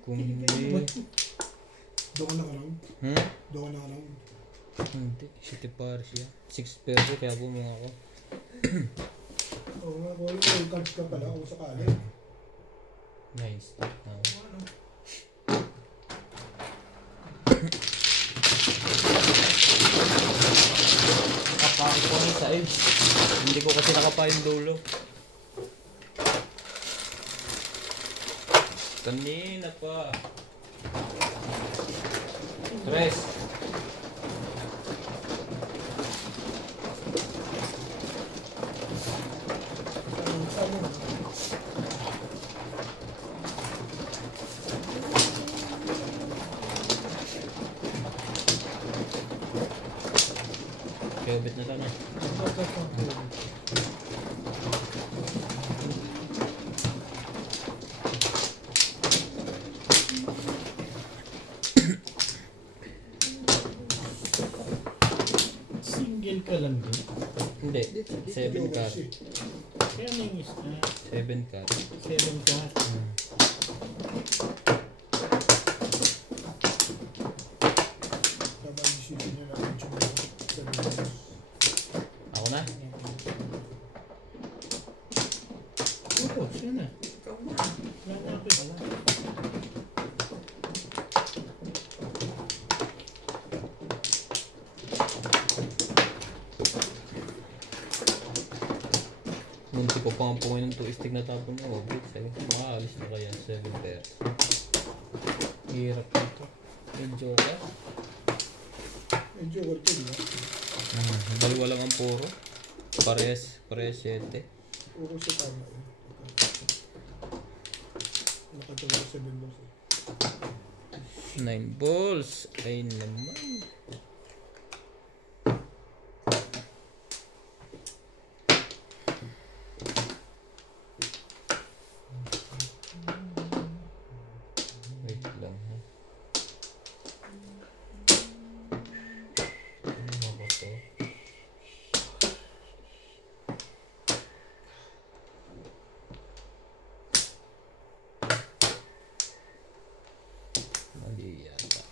Kung may... Doon ka naka-round. Doon ka naka-round. Hindi, City Paris yan. 6 peso kaya bumanga ako. Oo nga, kung yung cards ka pala, kung sakali. Nice. Nakapakit ko ng size. Hindi ko kasi nakapa yung dulo. Kanina pa. Tres. Kaya ubit na sana. Single ka lang din. Hindi, 7 car. Kaya na yung isa. 7 car. 7 ka. Tama yung isipin niya natin yung Ako na? Oo, siya na. Ikaw na. Wala na ako. Wala. Munti ko pa ang pungoy ng 2 stick na tapon na. Obit, sabi ko, makaalis na kaya 7 pairs. Hirap nito. Yung joker. medyo worth it, no? Dalawa lang ang puro. Pares 7. Oo, sa tama yun. Nakatawa ko 7 balls eh. 9 balls. Ay naman. Wait lang ha. Ano ba to? Mali yata.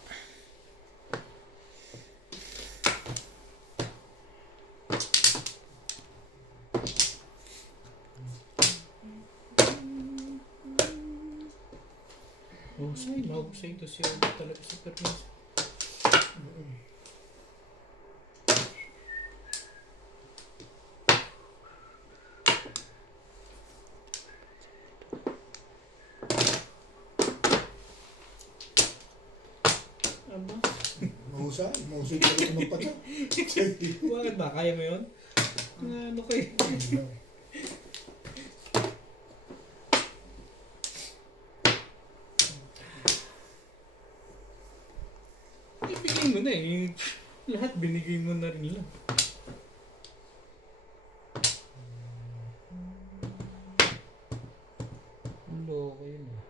Husay, mahusay ito siya talaga sa permis. Aba, Mahusay talaga tumagpata. bakit ba? Kaya mo yun? Ano kayo? Ibigay mo na eh. Yung lahat binigay mo na rin lang. Loko yun eh.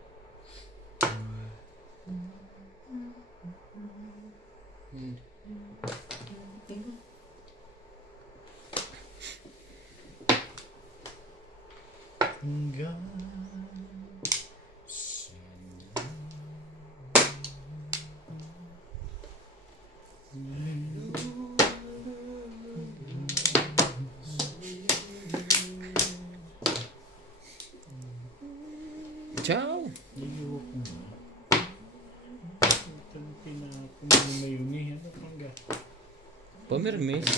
Ciao! Iyok mo. Ito yung pinakamayuni. Ano pang ga? Pamirmis.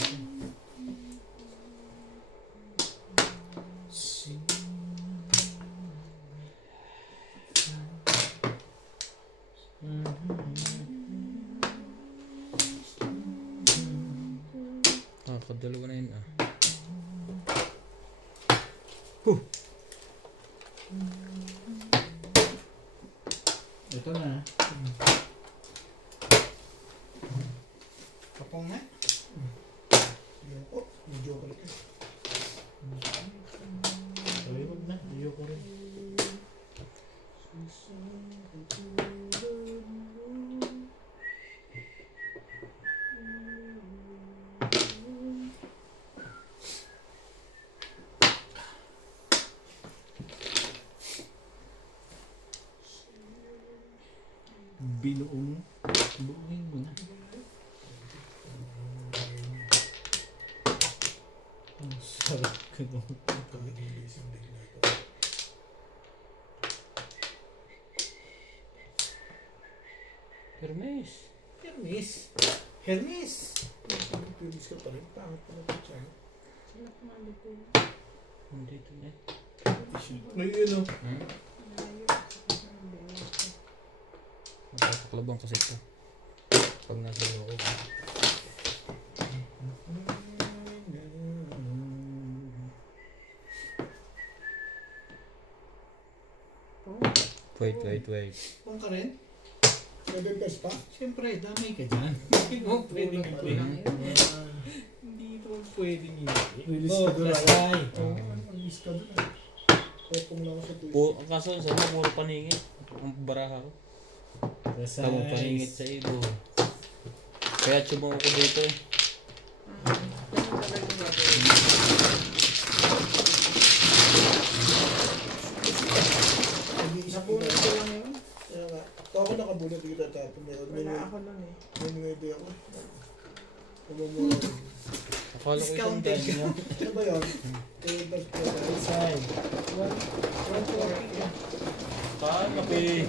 Kadalawa na yun ah. Ito na. Kapong nga. Oh, medyo ka rin. Sabi wag na. Iyok ko rin. binuo mo. Buuin mo na. Ang sarap ka naman. Hermes. Hermes. Hermes. Pinis ka pa rin. Pangat pa natin siya. Sila kumalit din. Nandito na. May yun o. Nakapaklabang kasi ito. Pag nasa loob. Wait. Kung ka rin? 7 pesos pa? Siyempre, damay ka dyan. Hindi mo pwedeng hindi. Hindi mo pwedeng hindi. Release Oh, ka doon. lasay. Release ka doon. Pwede lang ako sa tuyo. Ang kaso sa mga puro paningit. Ang baraha ko. Lasay. Tama paningit sa ibo. Kaya tsubong ako dito eh. Ganun talaga yung gagawin. Nabunod ko lang yun. Kaya nga. Kung ako nakabunod dito tapos Wala ako nun eh. may idea ako. Umumura. Akala ko isang daan niya. Ano ba yun? 10 pesos pa tayo. Lasay. 140. Paano ko eh.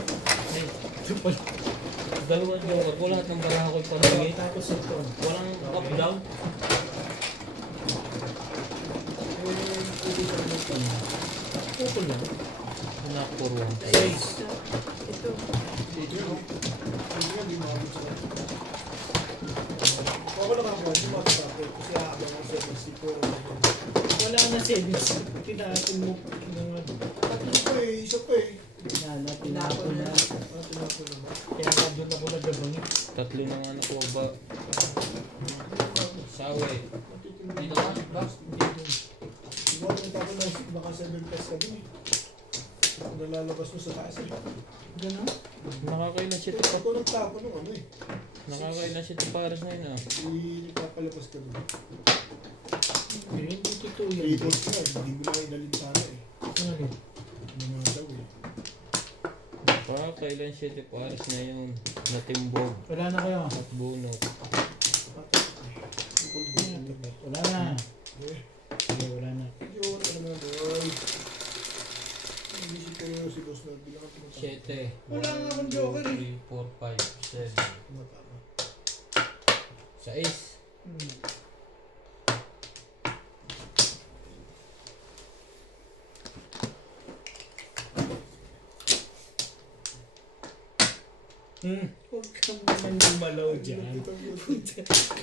Ito pala. Dalawang joker ko lahat ng baraha ko paningit. Tapos ito. Walang up down. Ito lang. Nakuruan. Size. Ito. Hindi nga, di maabot sa kanya. Kung ako nakakuha, di maabot sa akin. Kasi aabang ako sa Mexico. Wala na savings. Tinapon mo. Tatlo pa eh, isa pa eh. Tinapon na. Tinapon naman. Kaya nga doon ako nagabangit. Tatlo na nga nakuha ba? Sawe. Dito ka? Box? Siguro may tapon na baka 7 pesos ka din eh. Kung nalalabas mo sa taas eh. Ganun? Nakakailan siya ito pa. Ako nagtapon ng ano eh. Nakakailan siya ito pares na yun ah. Ipapalabas ka doon. Pero hindi totoo yan. Labels na, hindi mo lang inalim sana eh. Ano? Ano nga daw eh. Nakakailan siya ito pares na yun. Natimbog. Wala na kayo. At bunot. Wala na. Eh, Sige, wala na. yun, ano naman boy. Hindi si Pero si Boss na bilang ang tumatang. 7. Wala nga akong joker eh. 3, 4, 5, 7. Tama. 6. Huwag kang naman lumalaw dyan.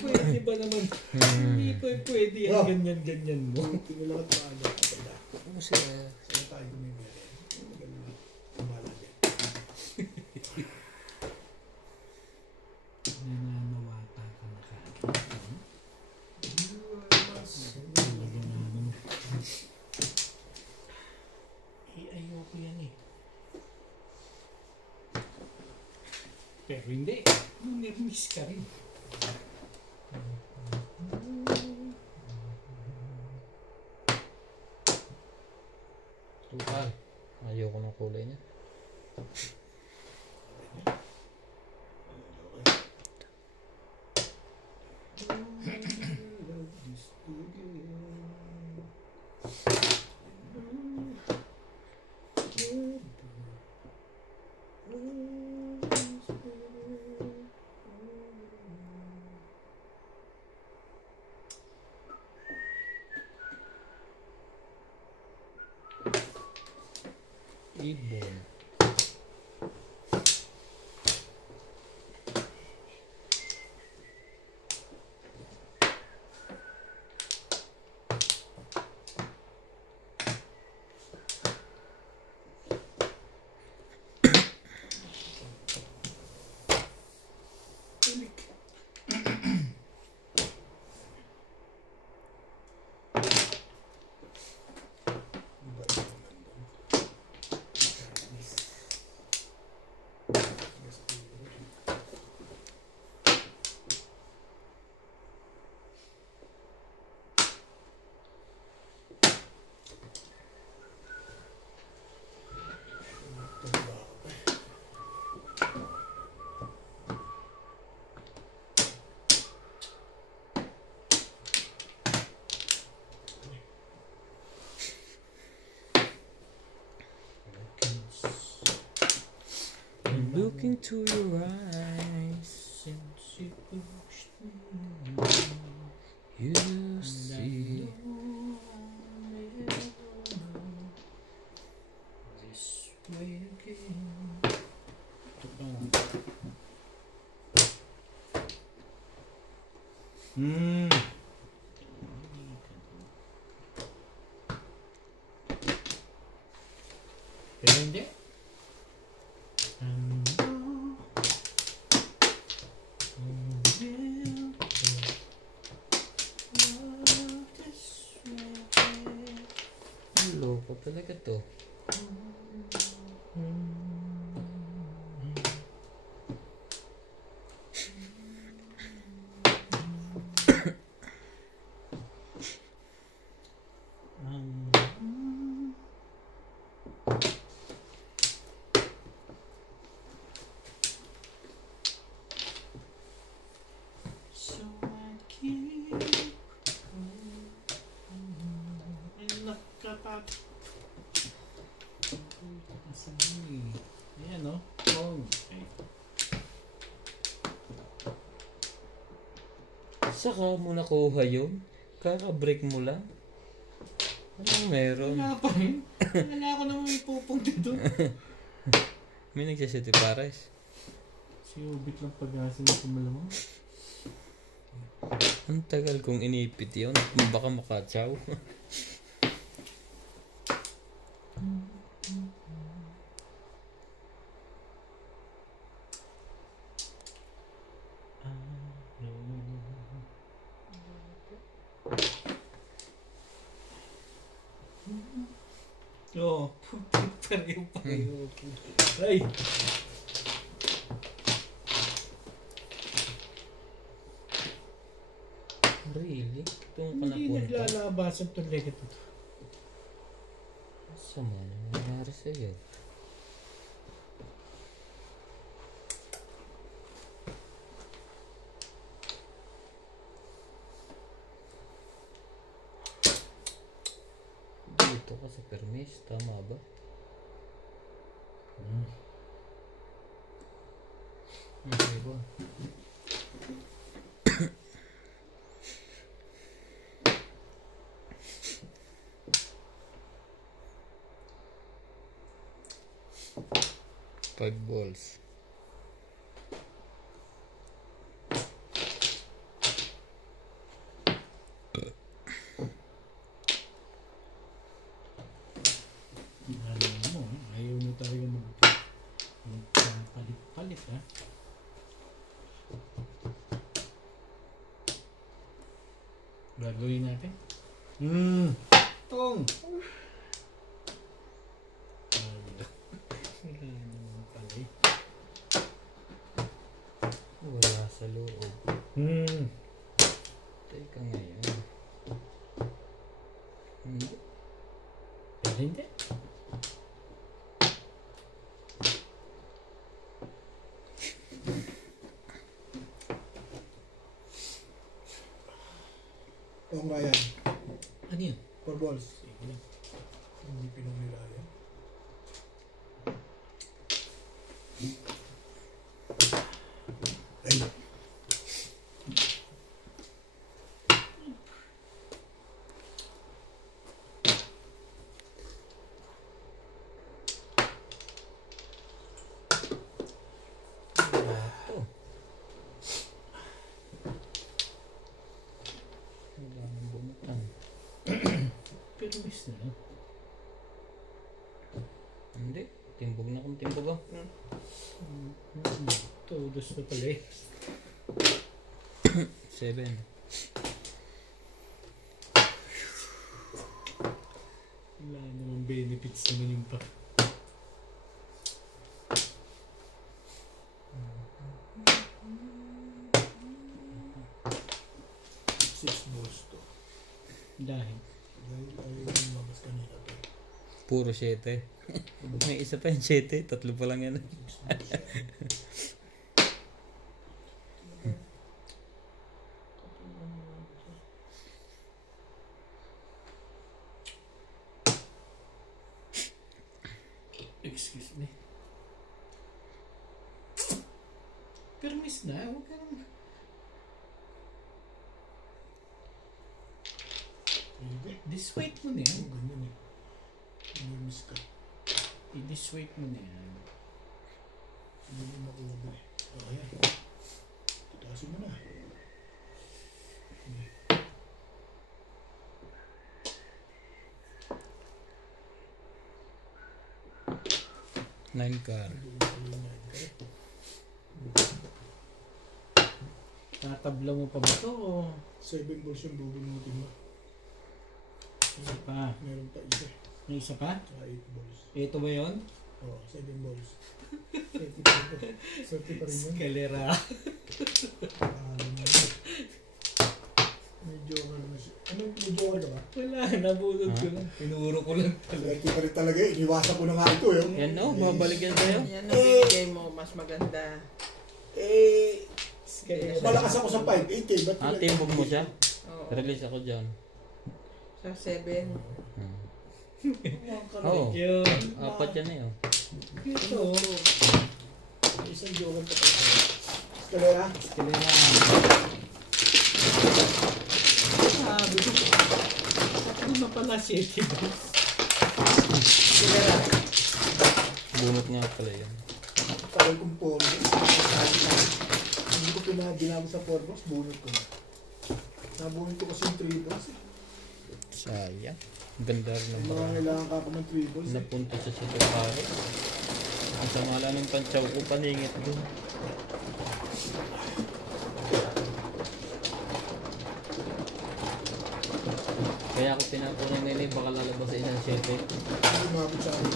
Pwede ba naman? Hindi pwede yan. Ganyan mo. Tingnan lang at paano. Ano siya? Saan tayo kumimili? Ganun lang. Kumala din. Nananawata ka na kaagad. Talaga naman. Ayoko yan eh. Pero hindi. Nervous ka rin. Tutal. Ayoko ng kulay niya. Ibon. Look into your eyes, Since you pushed me, you see. this way again. Ito pa. Pero hindi. Loko talaga to. So I keep nakapat. Ayan o. Okay. Saka mo nakuha yun? Kaka-break mo lang? Anong meron? Wala pa rin. Wala ko naman ipupunta doon. May nagsasiti pares. Si Ubik lang pag-asa niya kumalamang. Ang tagal kong inipit yun. Baka makatsaw. Oo. Pareho. Ay! Really? Itong Hindi kanapunta? naglalabasan itong legat ito. Sama na nangyari sa'yo. Dito ka sa permis, tama ba? Okay ba? Five balls. Alam mo, ayaw mo talaga magpapalit-palit ha. Gagawin natin. Tong! Wala naman pala eh. Wala sa loob. Teka ngayon. Hindi. Pero hindi. Ang Ryan. Ano yun? 4 balls. Sige lang. Hindi pinumila yan. Ay. Wala to. Wala nang bumutang. Pero miss na lang. Hindi. Timbog na kung timbog ah. Todos na pala eh. 7. Wala naman benefits naman yung pa. Dahil Ayaw yung mabas kanina to. Puro 7. May isa pa yung 7. Tatlo pa lang yan. excuse me. Permis na, huwag ka naman. Hindi. Disweight mo na yan. Ang ganyan eh. Namiss ka. I-disweight mo na yan. Hindi mo makuha ba eh. O, ayan. Tutasin mo na. 9 car. Tatabla mo pa ba ito o 7 balls yung bubunutin mo. isa pa? Meron pa isa. May isa pa? Saka 8 balls. Ito ba yun? Oo, 7 balls. 30 pa rin. 30 pa rin yun. Kalera. May joker na siya. Ano, may joker ka ba? Wala, nabulod ko lang. Tinuro ko lang talaga. 30 pa rin talaga eh. Iniwasan ko na nga ito eh. Yan no, babalik yan sa'yo. Yan ang binigay mo, mas maganda. Eh, Kalera. malakas ako sa 5. 8 eh. Ba't Ah, timbog mo siya? Oo. Release ako dyan. Sa 7. Oo. Yun. 4 yan eh. Oh. Ito. Isang joker pa tayo. Kalera? Kalera. Sabi ko. Ano na pala 7 balls? Kalera. Bunot nga pala yan. Tagal kong 4 balls. Hindi ko pinaginago sa 4 balls. Bunot ko na. Nabunot ko kasi yung 3 balls eh. Sayang. Ganda rin Mga naman. kailangan ka ako ng 3 balls eh. Napunta siya sa pare. Ang samala ng pantsaw ko, paningit dun. Kaya ako pinapunin na yun, baka lalabas sa isang 7. Hindi umabot sa akin.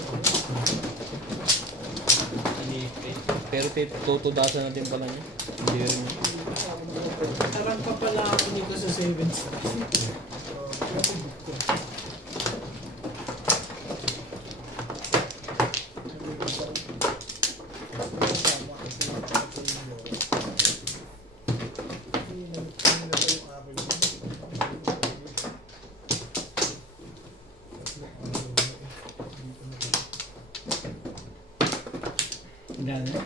Pero tutudasan natin pala niya. Hindi rin. Tarang pa pala ako nito sa 7 stars. Gano'n?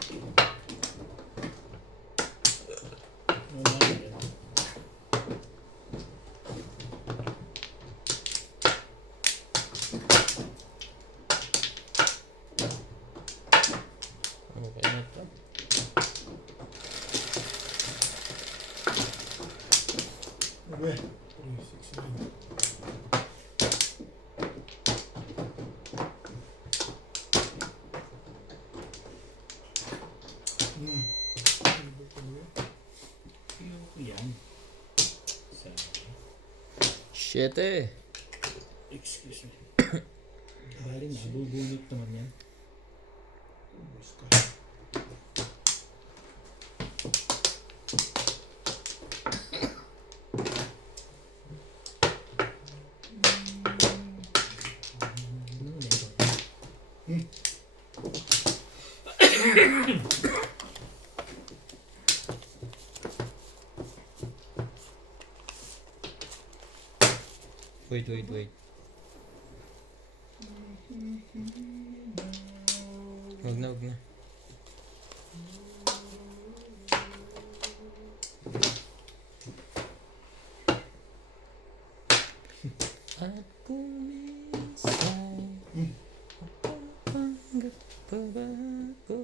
Okay na ito. Okay. 369. Yan. 7. Excuse me. Bali na, bubunot naman yan. Wait. Huwag na. At kumisay Panggap pa ba ako?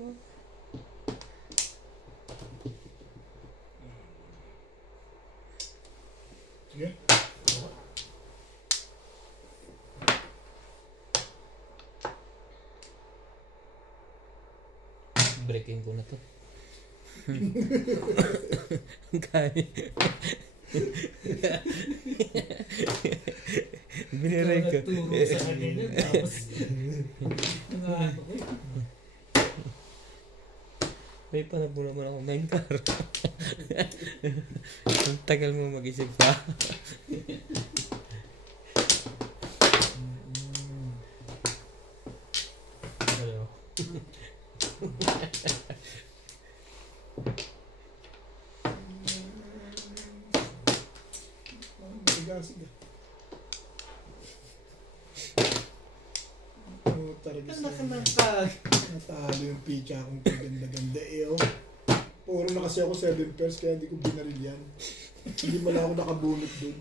Sige. Breaking ko na to. Kaya. Biniray ko. Ikaw nagturo sa kanila, tapos nangaano ko. May panabo naman ako 9 car. Ang tagal mo mag-isip pa. Hello. Sige. Ang laki ng tag. Natalo yung picha akong kaganda-ganda eh oh. Puro kasi ako 7 pairs kaya hindi ko binaril yan. Hindi mo lang ako nakabunot dun.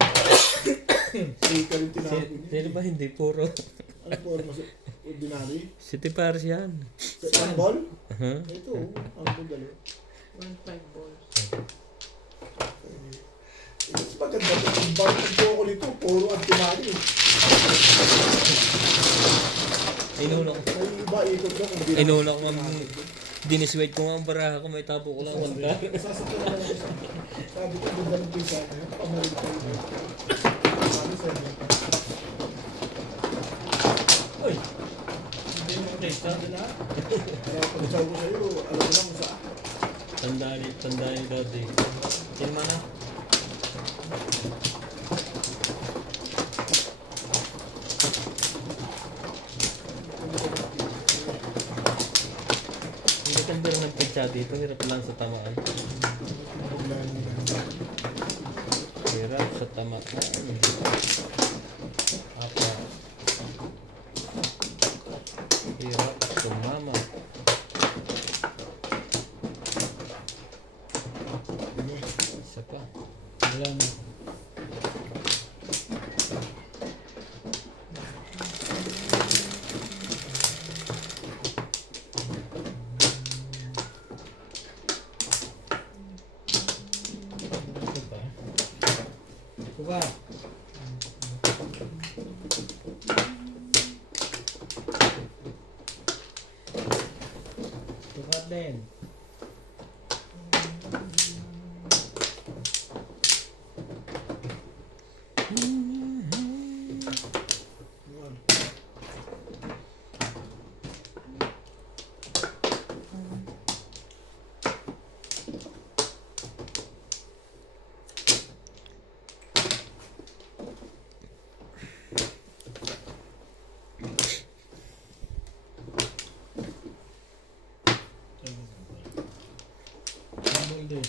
Sika rin tinapon niya. Sino ba hindi? Puro. Ano po? Mas ordinary? City Paris yan. One ball? Uh-huh. Ito, ano po dali? 1.5 balls. Mas maganda ito. Ang balik ko ako nito, puro ordinary. Inuuna ko. May iba ikot ko kung Inuuna ko diniswade ko nga ang baraha ko, may tapo ko lang wanda. Sasakyan na lang ako sa... Sabi ko, ganda ng pisa na yun. Pamarin ko yun. Sabi sa inyo. Uy! Hindi mo testa nila. Kaya pag-chow ko sa'yo, alam mo lang kung saan. Tandaan ni dati. Sino man na? Hindi ka pero nagpitsa dito, hirap lang sa tamaan. Hirap sa tamaan. Apa? Hirap sumama. Isa pa. Wala na. Ito pa. Ito ba? Tukat din. Hindi.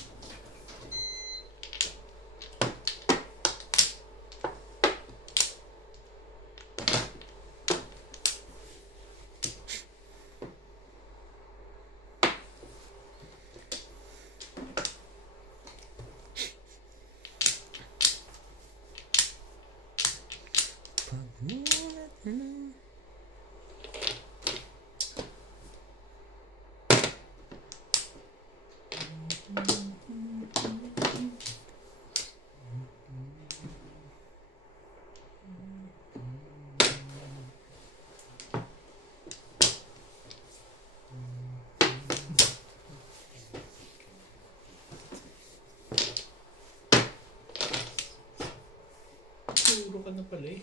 Puro ka na pala eh.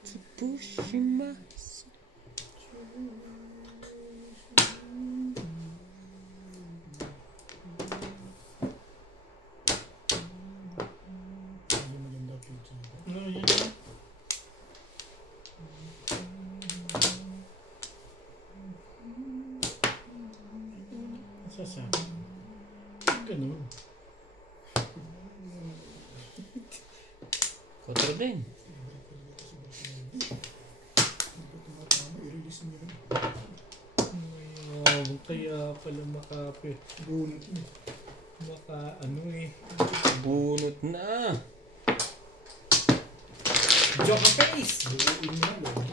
Tsukushima. Ano yun? Sasabi. Ganun. Kotro din. I-release mo yun. Kaya pala makape. Bunot mo. Maka ano eh. Bunot na. Joke face! Buuin mo lang.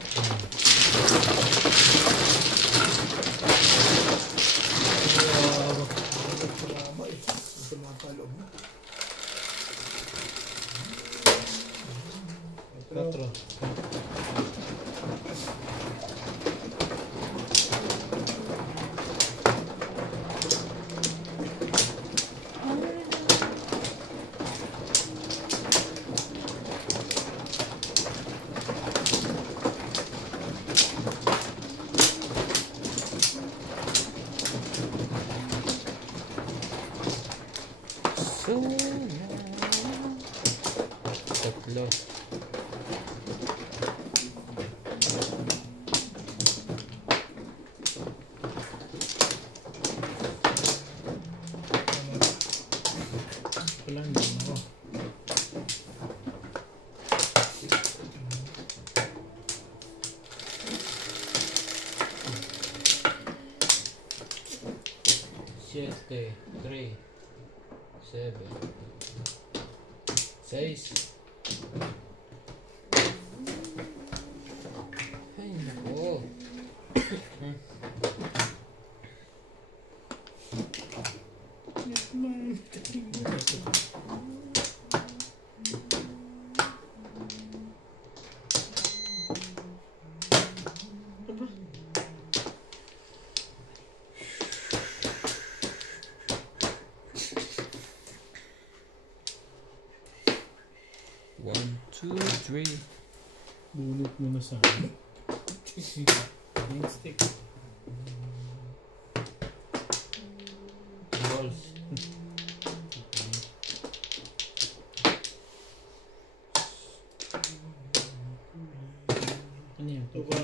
Salamat eh. Ito mga paloob mo. Katro. Tatlo. Este, 3, 7, 6. Ay, nako. Yes, man. One, two, three. Bunot mo na sa akin. Yung stick. Balls. Ano yan? Ito ba?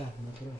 Car, natural.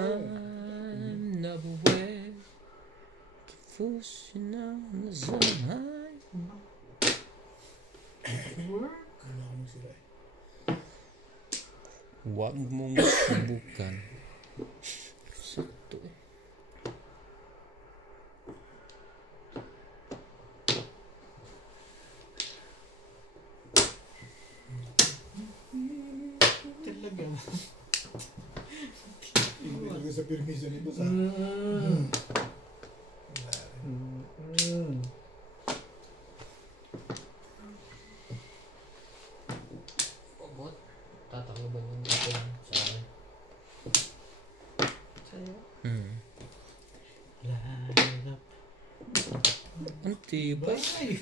I'm never wet. Pushing on the sunlight. Ano ako sila eh. Huwag mong subukan. Sakto eh. Talaga. Hindi talaga sa permission nito sa... Bot, tatakloban yung dito sa akin. Sa'yo? Lalap. Ang tibay. Bye!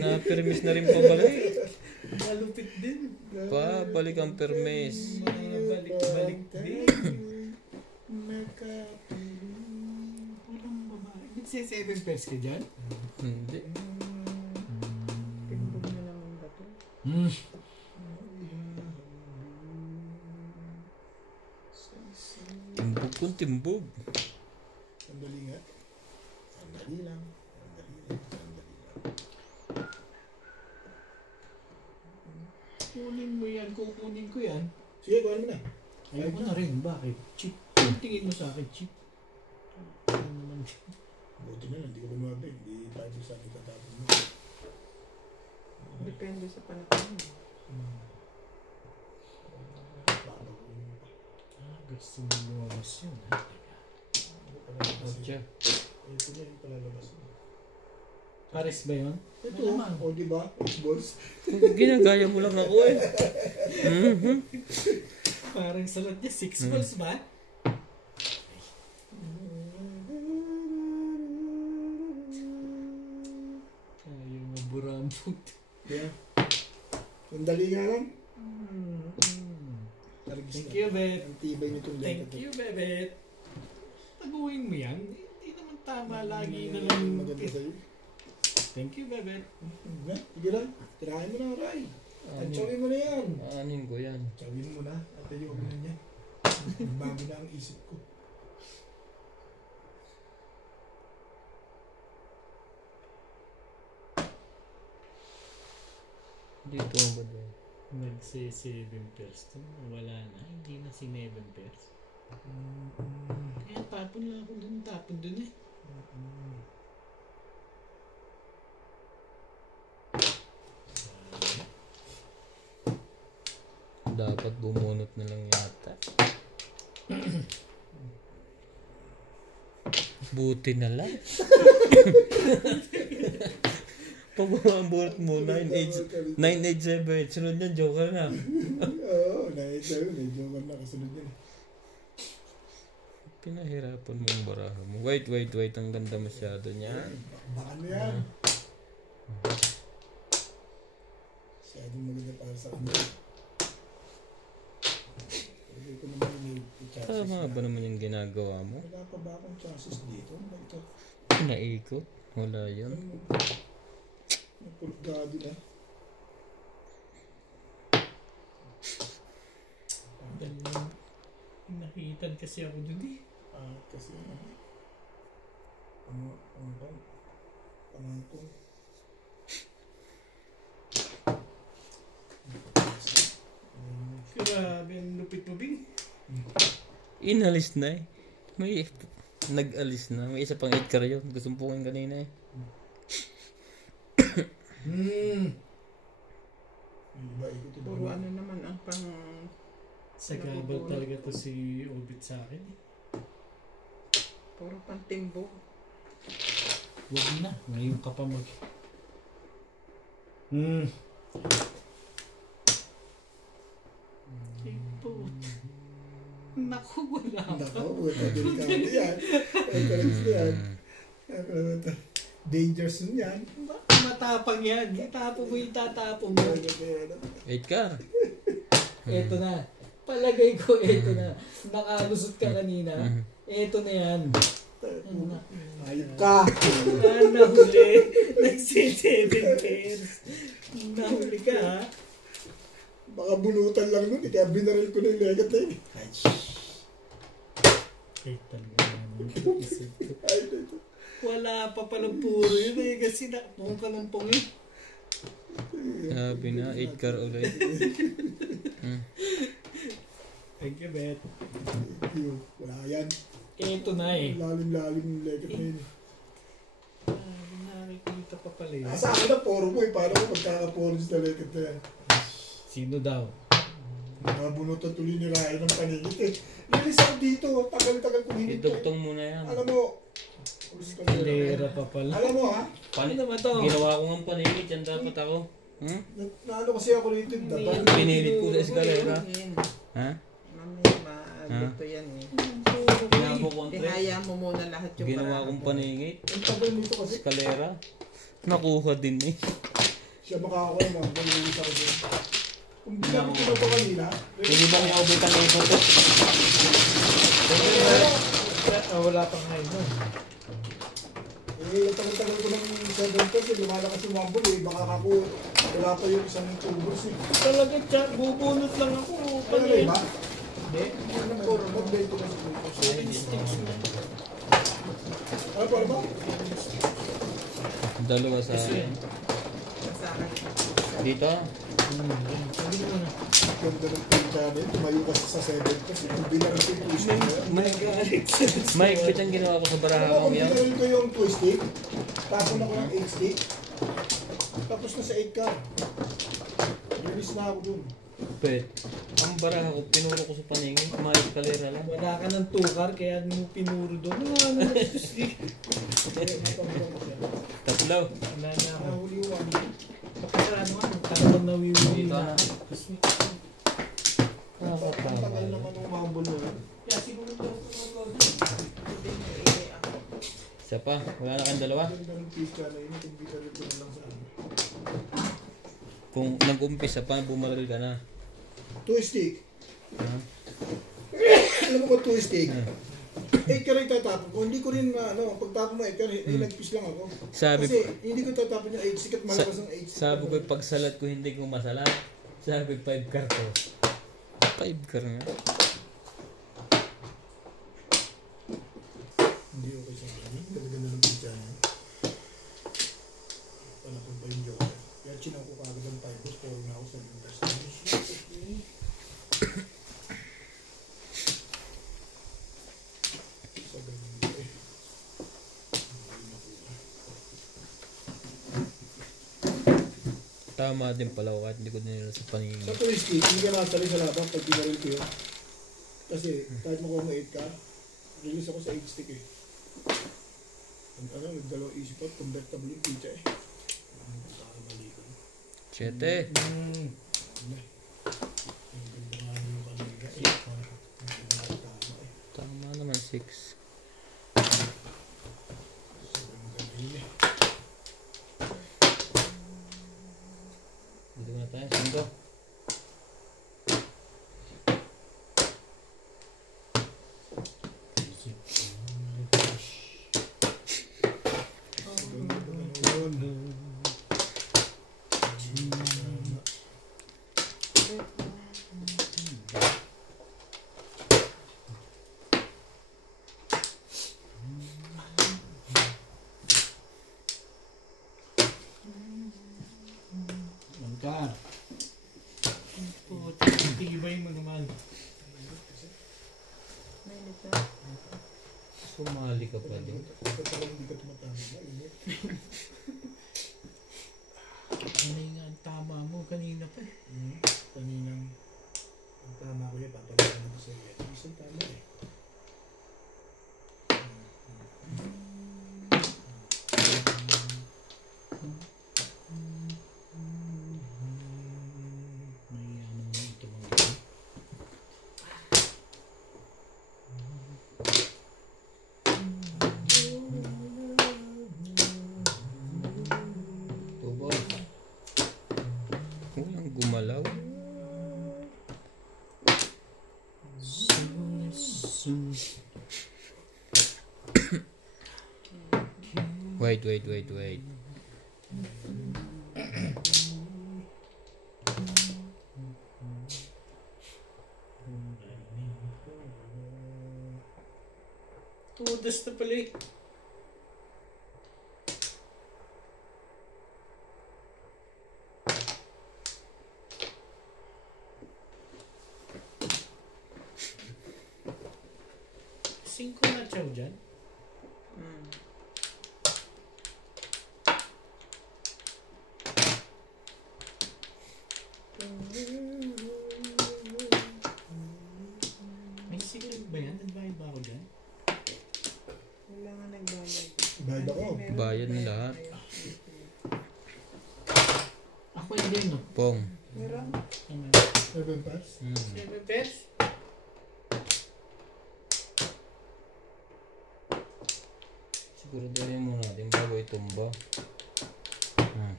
Na-permis na rin pabalik. Malupit din. Pabalik ang permis. Balik din. Walang babae. Nagse-7 pairs ka dyan? Hindi. Timbog na lang ang bato. Timbog kung timbog. Sandali nga. Sandali lang. Sandali lang. Sandali lang. Kunin mo yan. Kukunin ko yan. Sige, kuhaan mo na. Ayoko na rin. Bakit? Cheap. Tingin mo sa akin, cheap. Ano naman? Buti na lang, hindi ko bumabi. Hindi tayo sa akin tatapon mo. Depende sa panahon. Gusto mo lumabas yun, ha? Ocho. Ito na yung palalabas mo. Pares ba yun? Ito, Malaman. o diba? Balls. Ginagaya mo lang ako eh. Parang salat niya. 6 balls ba? Ayaw maburambot. Yeah. Sandali nga lang. Thank you, Bet. Ang tibay nitong Thank you, Bebet. Taguin mo yan. Hindi naman tama. Lagi na lang. Maganda sa'yo. Thank you, Bebet. Nga, sige lang. Tirahin mo na, Ray. Tsawin mo na yan. Anin ko yan. Tsawin mo na. At ayoko mo na yan. Bago na ang isip ko. Dito ba doon? Nagse-7 pairs to. Wala na. Hindi na si 7 pairs. Kaya tapon lang ako dun. Tapon dun eh. Dapat bumunot na lang yata. Buti na lang. Pag bumabunot mo, 987. Sunod yan, joker na. Oo, 987. May joker na kasunod yan. Pinahirapan mo yung baraha mo. Wait. Ang ganda masyado niyan. Baka na yan. Masyadong maganda para sa kanya. Pwede ko naman may chances. Tama ba naman yung ginagawa mo? Wala pa ba akong chances dito? Ito. Naikot? Wala yun. Napulgado na. Nakitan kasi ako dun eh. Kasi ano ba? Pangangkong. Grabe, ang lupit mo, Bing. Inalis na eh. May nag-alis na. May isa pang 8 car yun. Gusto pungin kanina eh. Puro ano naman ang pang... Sagabal talaga to si Obit sa akin eh. Puro pang timbo. Huwag na. Ngayon ka pa mag... Timbo. Naku, wala pa. Naku, delikado yan. Dangerous yan. Matapang yan. Itapo mo yung tatapo mo. 8 car. Eto na. Palagay ko, eto na. Nakalusot ka kanina. Eto na yan. Ayop ka. Nahuli. Nagsi-7 pairs. Nahuli ka ha. Baka bunutan lang nun. Kaya binaril ko na yung legat na yun. Ay, talaga naman. Wala pa palang puro yun eh. Kasi nakapong ka ng pong eh. Sabi na, 8 car ulit. Thank you, Bet. Wala yan. Eto na eh. Lalim-lalim yung legat na yun. Nakikita pa pala yun. Sa akin na poro mo eh. Paano ko magkakaporo sa legat na yan? Sino daw? Nabunutan tuloy ni Ryan ng paningit eh. Lilis ako dito. Tagal-tagal kong hinit. Idugtong mo na yan. Alam mo. Kalera pa pala. Alam mo ha? Ano naman to? Ginawa ko ng paningit. Yan dapat ako. Naano kasi ako rito. Pinilit ko sa eskalera. Ha? Mamaya dito yan eh. Ginawa ko kontre. Ihaya mo muna lahat yung Ginawa kong paningit. Ang tagal nito kasi. Eskalera. Nakuha din eh. Siya makakakuha mo. Lilis ako din. Kung binabi ko na pa kanina. Hindi ba may aubit ang ito to? Wala pang ngayon nun. Eh, tagal-tagal ko ng 7 kasi lumalakas yung mambol eh. Baka ako, wala pa yung isang tubos eh. Talaga, Jack, bubunot lang ako. Ano na iba? Hindi. Ano naman? Puro mag-bento kasi dito. 7 sticks na. Ano pa ba? Dalawa sa akin. Sa akin. Dito? Sabi mo na. Ganda ng pinta na yun. Tumayo kasi sa 7 kasi kung binarang ko yung twist na yan. Mike, ba't ang ginawa ko sa baraha Alam mo, ko kung yan? binarang ko yung twist stick, tapon ako ng 8 stick, tapos na sa 8 ka. Release na ako dun. Bet. Ang baraha ko, pinuro ko sa paningin. Kumain eskalera lang. Wala ka ng tukar, kaya mo pinuro doon. Ano na si Tatlo. Wala na ako. Nahuli yung one. Kapag ano nga, talagang nawiwili Dito na. na. Ang tagal naman ng mambol na yun. Kaya siguro daw Isa pa. Wala na kayong dalawa. Ganda ng pinta na yun. Kung binarang ko na lang sa amin. Kung nag-umpisa pa, bumaril ka na. Twist stick. Ha? Alam mo ko twist stick? 8 ka rin tatapon ko. Hindi ko rin pagtapon mo 8 ka rin, nag-piece lang ako. Sabi Kasi hindi ko tatapon yung 8 stick at malakas ang 8 stick. Sabi ko, pagsalat ko, hindi ko masalat. Sabi 5 car to. 5 car nga. Hindi okay sa akin. Ganda-ganda ng pizza niya. Panapon pa yung joker. Kaya chinaw ko kagad ang 5 boss. Puro na ako sa Winters. Sa ganun ba eh. Hindi nakuha. Tama din pala ako kahit hindi ko dinila sa paningin. Sa twisty, hindi ka nakasali sa laban pag pinaril ko yun. Kasi kahit makuha mo 8 ka, release ako sa 8 stick eh. Ano, nagdalawang isip at convertible yung pizza eh. Mali ko. 7. Ang ganda nga yung kanina eh. Ang ganda tama eh. Tama naman 6. Sobrang galing eh. Dito na tayo. 5. Mangkar. Tibay mo naman. Mainit na. Sumali ka pa din. Ito talagang hindi ka tumatama. Mainit. Ano nga ang tama mo kanina pa eh. Kaninang ang tama ko yun, papalakan na ito sa iyo. Isang tama eh. May ano mo ito mga. Tubo. Walang gumalaw. Wait. Tudas na pala eh. Singko na chow dyan? May siklig ba yan? Nagbayad ba ako dyan? Wala nga nagbayad. Bayad ako. Meron Bayad na lahat. Ako hindi no. Pong. Meron? 7 pass. 7 pairs? Siguro din mo natin bago itumba.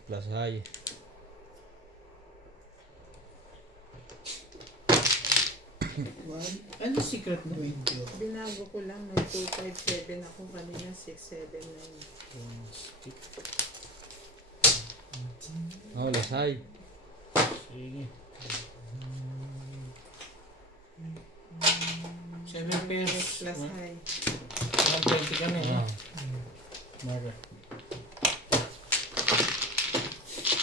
Plus high. Ano secret mo? 20. Binago ko lang. Nag-257 ako kanina. 679. Oh, plus high. Sige. 7 pairs. Plus high. 120 kami. Ah. Mara.